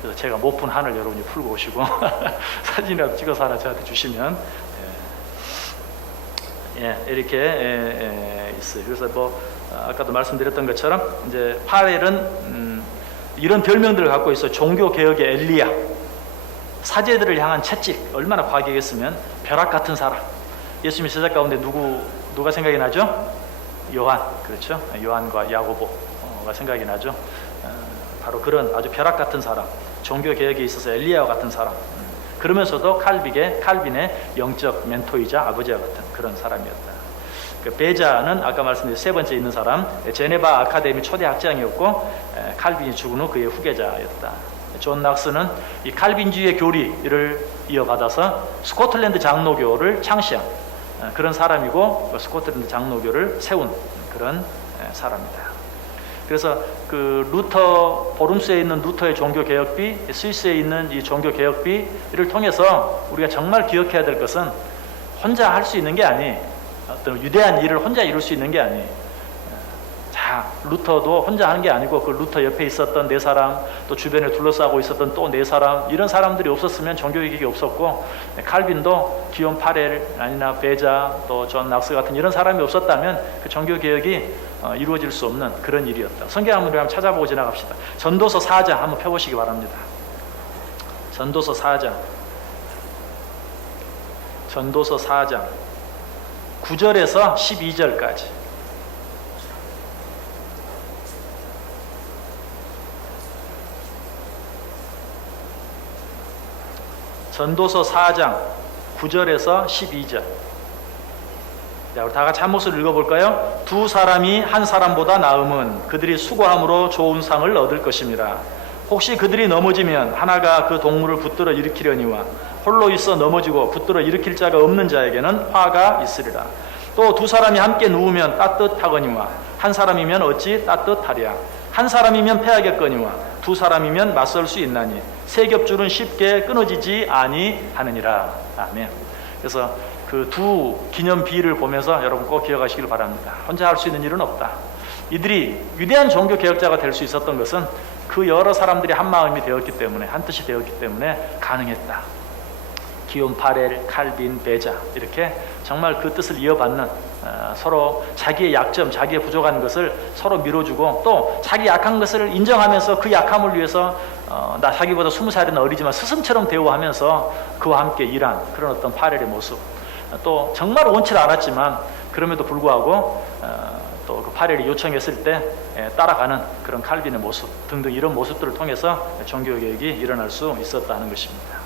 그래서 제가 못 푼 한을 여러분이 풀고 오시고 사진이라도 찍어서 하나 저한테 주시면 이렇게 있어요. 그래서 뭐 아까도 말씀드렸던 것처럼 이제 파렐은 이런 별명들을 갖고 있어. 종교 개혁의 엘리야, 사제들을 향한 채찍. 얼마나 과격했으면. 벼락 같은 사람. 예수님의 제자 가운데 누가 생각이 나죠? 요한, 그렇죠? 요한과 야고보가 생각이 나죠. 바로 그런 아주 벼락 같은 사람, 종교 개혁에 있어서 엘리야와 같은 사람. 그러면서도 칼빈의 영적 멘토이자 아버지와 같은 그런 사람이었다. 그 베자는 아까 말씀드린 세 번째 있는 사람, 제네바 아카데미 초대 학장이었고 칼빈이 죽은 후 그의 후계자였다. 존 낙스는 이 칼빈주의의 교리를 이어받아서 스코틀랜드 장로교를 창시한 그런 사람이고 스코틀랜드 장로교를 세운 그런 사람이다. 그래서 그 루터, 보름스에 있는 루터의 종교개혁비, 스위스에 있는 이 종교개혁비를 통해서 우리가 정말 기억해야 될 것은 혼자 할 수 있는 게 아니, 어떤 위대한 일을 혼자 이룰 수 있는 게 아니. 자, 루터도 혼자 하는 게 아니고 그 루터 옆에 있었던 네 사람, 또 주변에 둘러싸고 있었던 또 네 사람, 이런 사람들이 없었으면 종교개혁이 없었고, 칼빈도 기욤 파렐 아니나 베자 또 존 낙스 같은 이런 사람이 없었다면 그 종교개혁이 이루어질 수 없는 그런 일이었다. 성경 한번 찾아보고 지나갑시다. 전도서 4장 한번 펴보시기 바랍니다. 전도서 4장 9절에서 12절까지. 전도서 4장 9절에서 12절. 자, 우리 다 같이 한 목소리 읽어볼까요? 두 사람이 한 사람보다 나음은 그들이 수고함으로 좋은 상을 얻을 것입니다. 혹시 그들이 넘어지면 하나가 그 동물을 붙들어 일으키려니와 홀로 있어 넘어지고 붙들어 일으킬 자가 없는 자에게는 화가 있으리라. 또 두 사람이 함께 누우면 따뜻하거니와 한 사람이면 어찌 따뜻하랴. 한 사람이면 패하겠거니와 두 사람이면 맞설 수 있나니 세 겹줄은 쉽게 끊어지지 아니하느니라. 아멘. 그래서 그 두 기념 비를 보면서 여러분 꼭 기억하시길 바랍니다. 혼자 할 수 있는 일은 없다. 이들이 위대한 종교 개혁자가 될 수 있었던 것은 그 여러 사람들이 한 마음이 되었기 때문에, 한 뜻이 되었기 때문에 가능했다. 기욤 파렐, 칼빈, 베자, 이렇게 정말 그 뜻을 이어받는, 서로 자기의 약점, 자기의 부족한 것을 서로 밀어주고 또 자기 약한 것을 인정하면서 그 약함을 위해서 나 자기보다 20살이나 어리지만 스승처럼 대우하면서 그와 함께 일한 그런 어떤 파렐의 모습, 또 정말 원치를 않았지만 그럼에도 불구하고 또 그 파렐이 요청했을 때 따라가는 그런 칼빈의 모습 등등, 이런 모습들을 통해서 종교개혁이 일어날 수 있었다는 것입니다.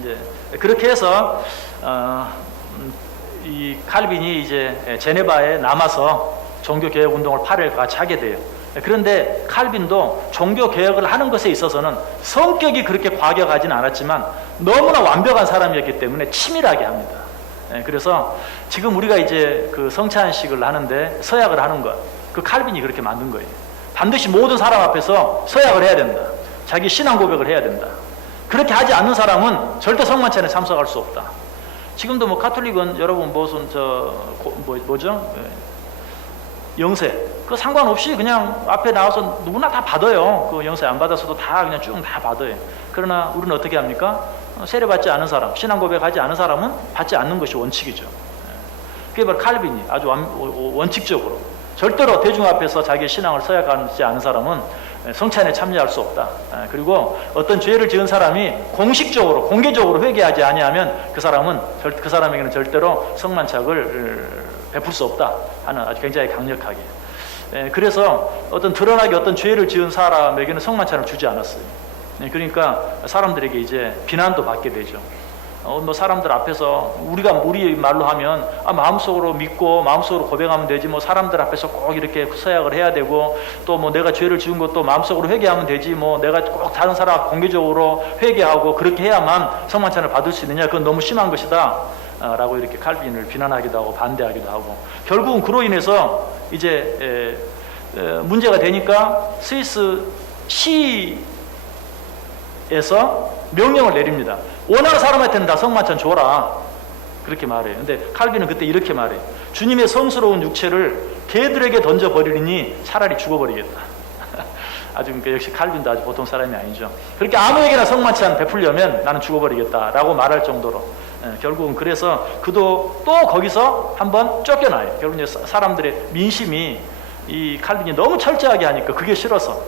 이제 그렇게 해서 이 칼빈이 이제 제네바에 남아서 종교개혁 운동을 파렐과 같이 하게 돼요. 그런데 칼빈도 종교개혁을 하는 것에 있어서는 성격이 그렇게 과격하지는 않았지만 너무나 완벽한 사람이었기 때문에 치밀하게 합니다. 그래서 지금 우리가 이제 그 성찬식을 하는데 서약을 하는 것, 그 칼빈이 그렇게 만든 거예요. 반드시 모든 사람 앞에서 서약을 해야 된다. 자기 신앙 고백을 해야 된다. 그렇게 하지 않는 사람은 절대 성만찬에 참석할 수 없다. 지금도 뭐 가톨릭은 여러분 무슨 뭐죠? 영세, 그 상관없이 그냥 앞에 나와서 누구나 다 받아요. 그 영세 안 받았어도 다 그냥 쭉 다 받아요. 그러나 우리는 어떻게 합니까? 세례받지 않은 사람, 신앙 고백하지 않은 사람은 받지 않는 것이 원칙이죠. 그게 바로 칼빈이 아주 원칙적으로 절대로 대중 앞에서 자기의 신앙을 서약하지 않은 사람은 성찬에 참여할 수 없다. 그리고 어떤 죄를 지은 사람이 공식적으로, 공개적으로 회개하지 아니하면 그 사람에게는 절대로 성만찬을 베풀 수 없다 하는 아주 굉장히 강력하게. 그래서 어떤 드러나게 어떤 죄를 지은 사람에게는 성만찬을 주지 않았어요. 그러니까 사람들에게 이제 비난도 받게 되죠. 뭐 사람들 앞에서 우리 말로 하면 마음속으로 믿고 마음속으로 고백하면 되지, 뭐 사람들 앞에서 꼭 이렇게 서약을 해야 되고, 또 뭐 내가 죄를 지은 것도 마음속으로 회개하면 되지, 뭐 내가 꼭 다른 사람 공개적으로 회개하고 그렇게 해야만 성만찬을 받을 수 있느냐, 그건 너무 심한 것이다 라고 이렇게 칼빈을 비난하기도 하고 반대하기도 하고, 결국은 그로 인해서 이제 문제가 되니까 스위스 시에서 명령을 내립니다. 원하는 사람한테는 다 성만찬 줘라, 그렇게 말해요. 근데 칼빈은 그때 이렇게 말해요. 주님의 성스러운 육체를 개들에게 던져버리니 차라리 죽어버리겠다. 아주 역시 칼빈도 아주 보통 사람이 아니죠. 그렇게 아무에게나 성만찬 베풀려면 나는 죽어버리겠다라고 말할 정도로, 결국은 그래서 그도 또 거기서 한번 쫓겨나요. 결국 이제 사람들의 민심이 이 칼빈이 너무 철저하게 하니까 그게 싫어서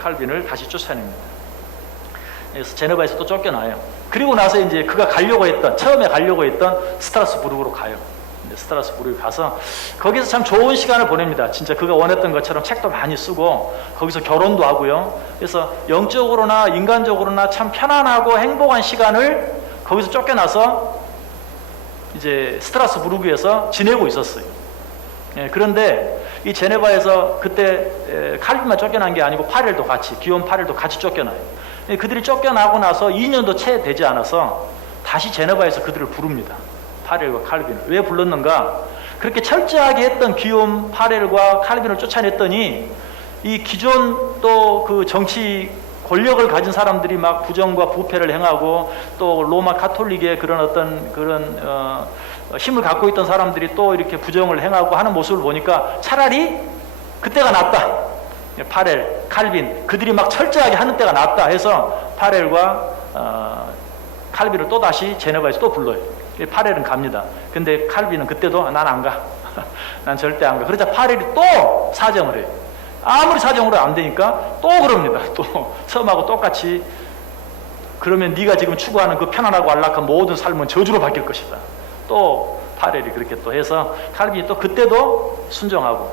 칼빈을 다시 쫓아냅니다. 그래서 제네바에서 또 쫓겨나요. 그리고 나서 이제 그가 처음에 가려고 했던 스트라스부르크로 가요. 스트라스부르크에 가서 거기서 참 좋은 시간을 보냅니다. 진짜 그가 원했던 것처럼 책도 많이 쓰고 거기서 결혼도 하고요. 그래서 영적으로나 인간적으로나 참 편안하고 행복한 시간을 거기서 쫓겨나서 이제 스트라스부르크에서 지내고 있었어요. 그런데 이 제네바에서 그때 칼빈만 쫓겨난 게 아니고 파렐도 같이, 기욤 파렐도 같이 쫓겨나요. 그들이 쫓겨나고 나서 2년도 채 되지 않아서 다시 제네바에서 그들을 부릅니다. 파렐과 칼빈을. 왜 불렀는가? 그렇게 철저하게 했던 기욤 파렐과 칼빈을 쫓아냈더니 이 기존 또 그 정치 권력을 가진 사람들이 막 부정과 부패를 행하고, 또 로마 가톨릭의 그런 힘을 갖고 있던 사람들이 또 이렇게 부정을 행하고 하는 모습을 보니까 차라리 그때가 낫다. 파렐, 칼빈, 그들이 막 철저하게 하는 때가 낫다 해서 파렐과 칼빈을 또 다시 제네바에서 또 불러요. 파렐은 갑니다. 근데 칼빈은 그때도 난 안 가. 난 절대 안 가. 그러자 파렐이 또 사정을 해요. 아무리 사정으로 안 되니까 또 그럽니다. 또 처음하고 똑같이, 그러면 네가 지금 추구하는 그 편안하고 안락한 모든 삶은 저주로 바뀔 것이다. 또 파렐이 그렇게 또 해서 칼빈이 또 그때도 순종하고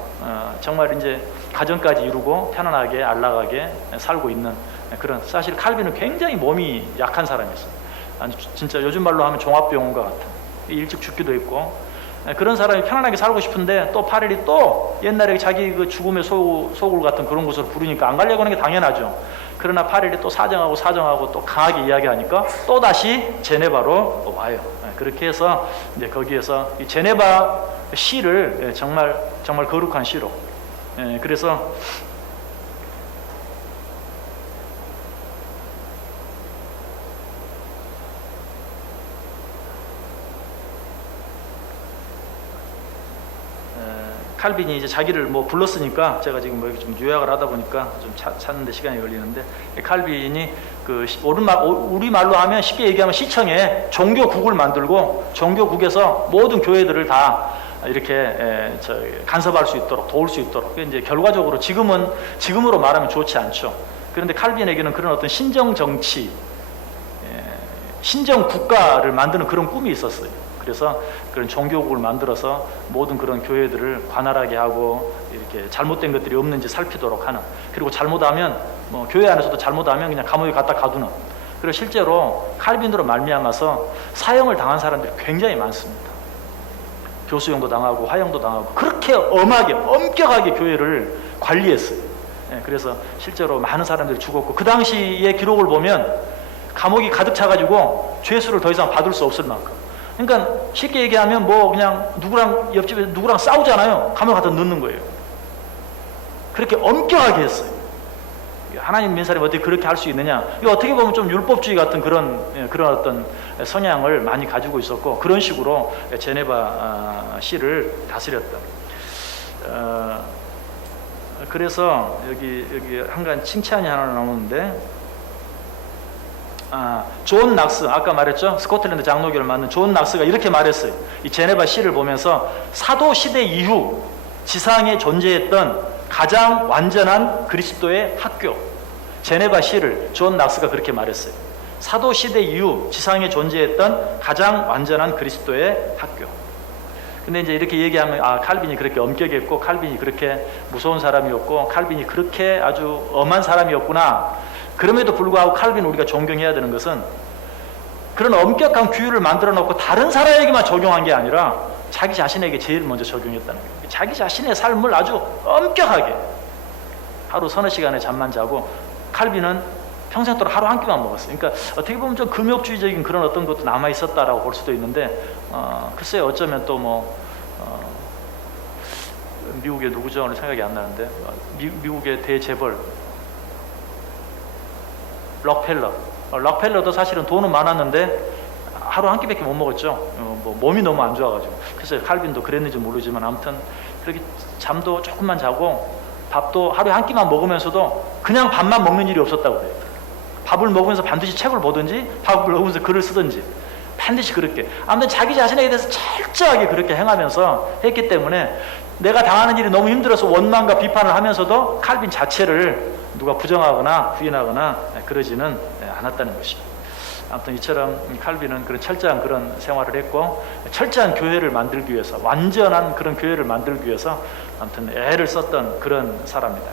정말 이제 가정까지 이루고 편안하게 안락하게 살고 있는 그런, 사실 칼빈은 굉장히 몸이 약한 사람이었어요. 아니, 진짜 요즘 말로 하면 종합병원과 같은, 일찍 죽기도 했고, 그런 사람이 편안하게 살고 싶은데 또 파렐이 또 옛날에 자기 그 죽음의 소굴 같은 그런 곳으로 부르니까 안 가려고 하는 게 당연하죠. 그러나 파렐이 또 사정하고 또 강하게 이야기하니까 또 다시 제네바로 와요. 그렇게 해서 이제 거기에서 이 제네바 시를 정말 거룩한 시로, 그래서 칼빈이 이제 자기를 뭐 불렀으니까 제가 지금 뭐 좀 요약을 하다 보니까 좀 찾는데 시간이 걸리는데, 칼빈이 우리 말로 하면 쉽게 얘기하면 시청에 종교국을 만들고 종교국에서 모든 교회들을 다 이렇게 간섭할 수 있도록, 도울 수 있도록, 이제 결과적으로 지금으로 말하면 좋지 않죠. 그런데 칼빈에게는 그런 어떤 신정 정치, 신정 국가를 만드는 그런 꿈이 있었어요. 그래서 그런 종교국을 만들어서 모든 그런 교회들을 관할하게 하고, 이렇게 잘못된 것들이 없는지 살피도록 하는, 그리고 잘못하면 뭐 교회 안에서도 잘못하면 그냥 감옥에 갖다 가두는. 그리고 실제로 칼빈으로 말미암아서 사형을 당한 사람들이 굉장히 많습니다. 교수형도 당하고 화형도 당하고, 그렇게 엄격하게 교회를 관리했어요. 그래서 실제로 많은 사람들이 죽었고, 그 당시의 기록을 보면 감옥이 가득 차가지고 죄수를 더 이상 받을 수 없을 만큼. 그러니까 쉽게 얘기하면 뭐 그냥 옆집에 누구랑 싸우잖아요. 감옥에 갖다 넣는 거예요. 그렇게 엄격하게 했어요. 하나님 믿는 사람이 어떻게 그렇게 할 수 있느냐. 이거 어떻게 보면 좀 율법주의 같은 그런 어떤 성향을 많이 가지고 있었고, 그런 식으로 제네바 시를 다스렸다. 그래서 여기 한간 칭찬이 하나 나오는데, 존 낙스, 아까 말했죠? 스코틀랜드 장로교를 만든 존 낙스가 이렇게 말했어요. 이 제네바 시를 보면서 사도 시대 이후 지상에 존재했던 가장 완전한 그리스도의 학교, 제네바 시를 존 낙스가 그렇게 말했어요. 사도 시대 이후 지상에 존재했던 가장 완전한 그리스도의 학교. 근데 이제 이렇게 얘기하면 칼빈이 그렇게 엄격했고, 칼빈이 그렇게 무서운 사람이었고, 칼빈이 그렇게 아주 엄한 사람이었구나. 그럼에도 불구하고 칼빈을 우리가 존경해야 되는 것은 그런 엄격한 규율을 만들어 놓고 다른 사람에게만 적용한 게 아니라 자기 자신에게 제일 먼저 적용했다는 거예요. 자기 자신의 삶을 아주 엄격하게 하루 서너 시간의 잠만 자고, 칼빈은 평생 동안 하루 한 끼만 먹었어요. 그러니까 어떻게 보면 좀 금욕주의적인 그런 어떤 것도 남아 있었다라고 볼 수도 있는데, 글쎄요, 어쩌면 또 뭐 미국의 누구죠? 오늘 생각이 안 나는데, 미국의 대재벌 록펠러도 사실은 돈은 많았는데 하루 한 끼밖에 못 먹었죠. 뭐 몸이 너무 안 좋아가지고. 그래서 칼빈도 그랬는지 모르지만 아무튼 그렇게 잠도 조금만 자고 밥도 하루에 한 끼만 먹으면서도 그냥 밥만 먹는 일이 없었다고 그래요. 밥을 먹으면서 반드시 책을 보든지 밥을 먹으면서 글을 쓰든지 반드시 그렇게, 아무튼 자기 자신에 대해서 철저하게 그렇게 행하면서 했기 때문에 내가 당하는 일이 너무 힘들어서 원망과 비판을 하면서도 칼빈 자체를 누가 부정하거나 부인하거나 그러지는 않았다는 것입니다. 아무튼 이처럼 칼빈은 그런 철저한 그런 생활을 했고, 철저한 교회를 만들기 위해서, 완전한 그런 교회를 만들기 위해서 아무튼 애를 썼던 그런 사람이다.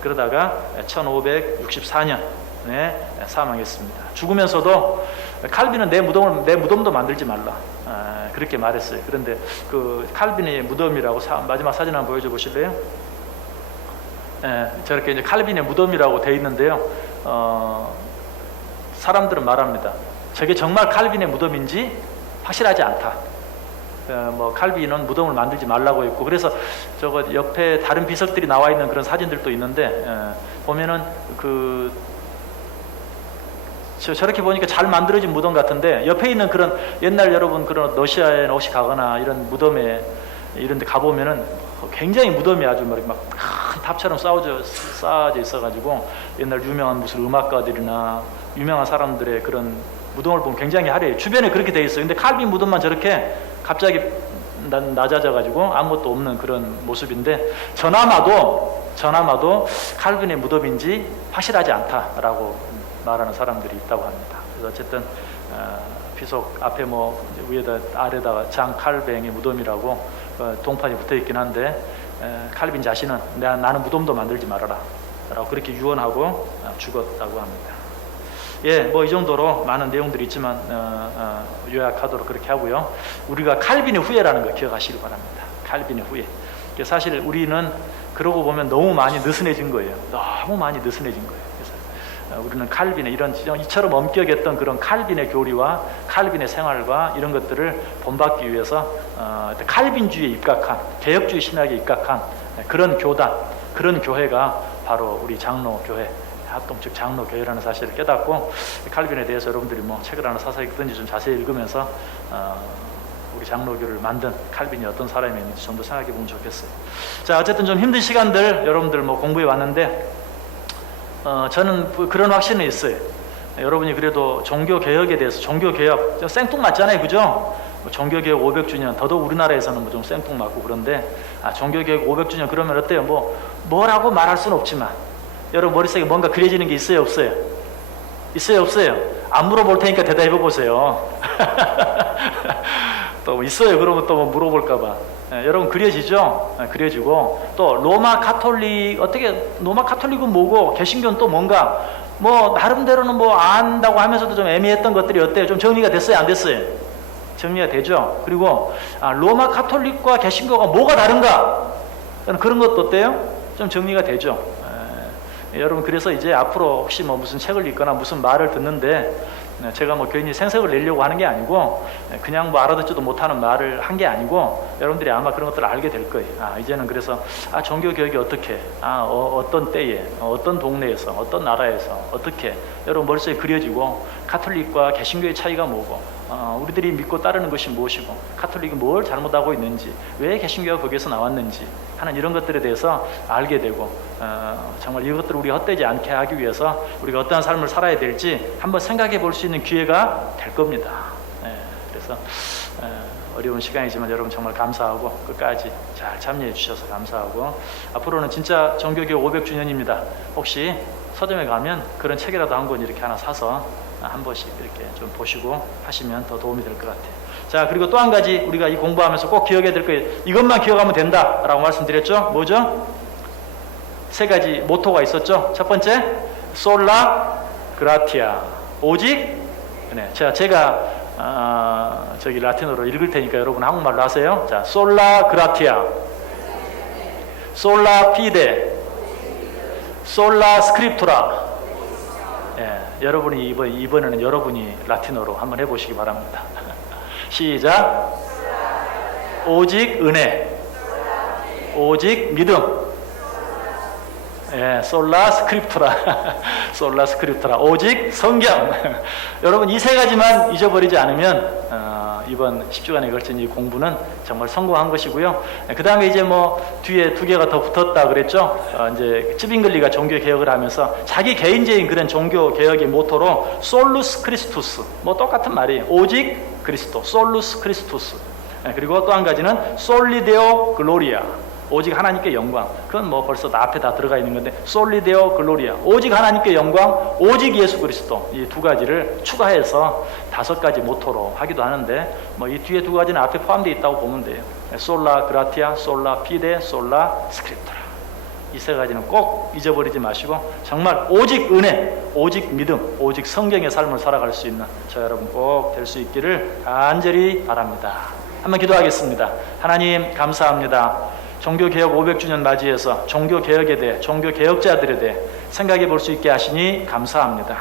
그러다가 1564년에 사망했습니다. 죽으면서도 칼빈은 내 무덤도 만들지 말라, 그렇게 말했어요. 그런데 그 칼빈의 무덤이라고 마지막 사진 한번 보여줘 보실래요? 저렇게 이제 칼빈의 무덤이라고 돼 있는데요. 사람들은 말합니다. 저게 정말 칼빈의 무덤인지 확실하지 않다. 뭐 칼빈은 무덤을 만들지 말라고 했고, 그래서 저거 옆에 다른 비석들이 나와 있는 그런 사진들도 있는데, 보면은 저렇게 보니까 잘 만들어진 무덤 같은데, 옆에 있는 그런 옛날 여러분 그런 러시아에 혹시 가거나 이런 무덤에 이런 데 가보면은 굉장히 무덤이 아주 막 큰 탑처럼 쌓아져 있어가지고, 옛날 유명한 무슨 음악가들이나 유명한 사람들의 그런 무덤을 보면 굉장히 화려해요. 주변에 그렇게 돼 있어요. 근데 칼빈 무덤만 저렇게 갑자기 낮아져가지고 아무것도 없는 그런 모습인데, 전화마도 칼빈의 무덤인지 확실하지 않다라고 말하는 사람들이 있다고 합니다. 그래서 어쨌든 비속 앞에 뭐 위에다 아래다가 장 칼뱅의 무덤이라고 동판이 붙어 있긴 한데, 칼빈 자신은 나는 무덤도 만들지 말아라 라고 그렇게 유언하고 죽었다고 합니다. 예, 뭐 이 정도로 많은 내용들이 있지만 요약하도록 그렇게 하고요. 우리가 칼빈의 후예라는 거 기억하시기 바랍니다. 칼빈의 후예. 사실 우리는 그러고 보면 너무 많이 느슨해진 거예요. 너무 많이 느슨해진 거예요. 그래서 우리는 칼빈의 이처럼 엄격했던 그런 칼빈의 교리와 칼빈의 생활과 이런 것들을 본받기 위해서 칼빈주의에 입각한, 개혁주의 신학에 입각한 그런 교단, 그런 교회가 바로 우리 장로교회, 합동측 장로교회라는 사실을 깨닫고, 칼빈에 대해서 여러분들이 뭐 책을 하나 사서 읽든지 좀 자세히 읽으면서 우리 장로교를 만든 칼빈이 어떤 사람이었는지 좀 더 생각해 보면 좋겠어요. 자, 어쨌든 좀 힘든 시간들 여러분들 뭐 공부해 왔는데, 저는 그런 확신이 있어요. 여러분이 그래도 종교개혁에 대해서, 종교개혁 생뚱맞잖아요, 그죠? 종교개혁 500주년, 더더욱 우리나라에서는 뭐 좀 생뚱맞고 그런데, 종교개혁 500주년 그러면 어때요? 뭐라고 말할 수는 없지만 여러분 머릿속에 뭔가 그려지는 게 있어요, 없어요? 있어요, 없어요? 안 물어볼 테니까 대답해 보세요. 또 있어요, 그러면 또 뭐 물어볼까봐. 여러분 그려지죠? 그려지고, 또 로마 카톨릭은 뭐고 개신교는 또 뭔가 뭐 나름대로는 뭐 안다고 하면서도 좀 애매했던 것들이 어때요? 좀 정리가 됐어요, 안 됐어요? 정리가 되죠? 그리고 로마 카톨릭과 개신교가 뭐가 다른가? 그런 것도 어때요? 좀 정리가 되죠? 여러분 그래서 이제 앞으로 혹시 뭐 무슨 책을 읽거나 무슨 말을 듣는데, 제가 뭐 괜히 생색을 내려고 하는 게 아니고, 그냥 뭐 알아듣지도 못하는 말을 한 게 아니고, 여러분들이 아마 그런 것들을 알게 될 거예요. 이제는 그래서 종교 교육이 어떻게, 어떤 때에, 어떤 동네에서, 어떤 나라에서 어떻게 여러분 머릿속에 그려지고, 카톨릭과 개신교의 차이가 뭐고, 우리들이 믿고 따르는 것이 무엇이고, 카톨릭이 뭘 잘못하고 있는지, 왜 개신교가 거기에서 나왔는지 하는 이런 것들에 대해서 알게 되고, 정말 이것들을 우리가 헛되지 않게 하기 위해서 우리가 어떠한 삶을 살아야 될지 한번 생각해 볼 수 있는 기회가 될 겁니다. 그래서 어려운 시간이지만 여러분 정말 감사하고, 끝까지 잘 참여해 주셔서 감사하고, 앞으로는 진짜 종교개혁 500주년입니다. 혹시 서점에 가면 그런 책이라도 한 권 이렇게 하나 사서 한 번씩 이렇게 좀 보시고 하시면 더 도움이 될 것 같아요. 자, 그리고 또 한 가지 우리가 이 공부하면서 꼭 기억해야 될 거예요. 이것만 기억하면 된다라고 말씀드렸죠. 뭐죠? 세 가지 모토가 있었죠. 첫 번째, 솔라 그라티아, 오직 네, 제가 저기 라틴어로 읽을 테니까 여러분 한국말로 하세요. 자, 솔라 그라티아, 솔라 피데, 솔라 스크립투라. 예, 여러분이 이번에는 여러분이 라틴어로 한번 해보시기 바랍니다. 시작. 오직 은혜, 오직 믿음. 예, 솔라 스크립투라, 솔라 스크립투라, 오직 성경. 여러분 이 세 가지만 잊어버리지 않으면 이번 10주간에 걸친 이 공부는 정말 성공한 것이고요. 그 다음에 이제 뭐 뒤에 두 개가 더 붙었다 그랬죠. 이제 찌빙글리가 종교 개혁을 하면서 자기 개인적인 그런 종교 개혁의 모토로 솔루스 크리스투스, 뭐 똑같은 말이에요. 오직 그리스도, 솔루스 크리스투스. 그리고 또 한 가지는 솔리데오 글로리아, 오직 하나님께 영광. 그건 뭐 벌써 앞에 다 들어가 있는 건데, 솔리데오 글로리아, 오직 하나님께 영광, 오직 예수 그리스도. 이 두 가지를 추가해서 5가지 모토로 하기도 하는데, 뭐 이 뒤에 두 가지는 앞에 포함되어 있다고 보면 돼요. 솔라 그라티아, 솔라 피데, 솔라 스크립투라. 이 세 가지는 꼭 잊어버리지 마시고 정말 오직 은혜, 오직 믿음, 오직 성경의 삶을 살아갈 수 있는 저 여러분 꼭 될 수 있기를 간절히 바랍니다. 한번 기도하겠습니다. 하나님 감사합니다. 종교개혁 500주년 맞이해서 종교개혁에 대해, 종교개혁자들에 대해 생각해 볼 수 있게 하시니 감사합니다.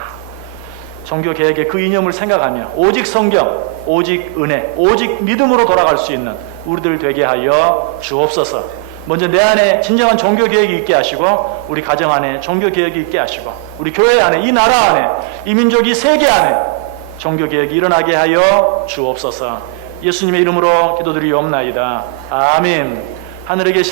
종교개혁의 그 이념을 생각하며 오직 성경, 오직 은혜, 오직 믿음으로 돌아갈 수 있는 우리들 되게 하여 주옵소서. 먼저 내 안에 진정한 종교개혁이 있게 하시고, 우리 가정 안에 종교개혁이 있게 하시고, 우리 교회 안에, 이 나라 안에, 이 민족, 이 세계 안에 종교개혁이 일어나게 하여 주옵소서. 예수님의 이름으로 기도드리옵나이다. 아멘. 하늘에 계신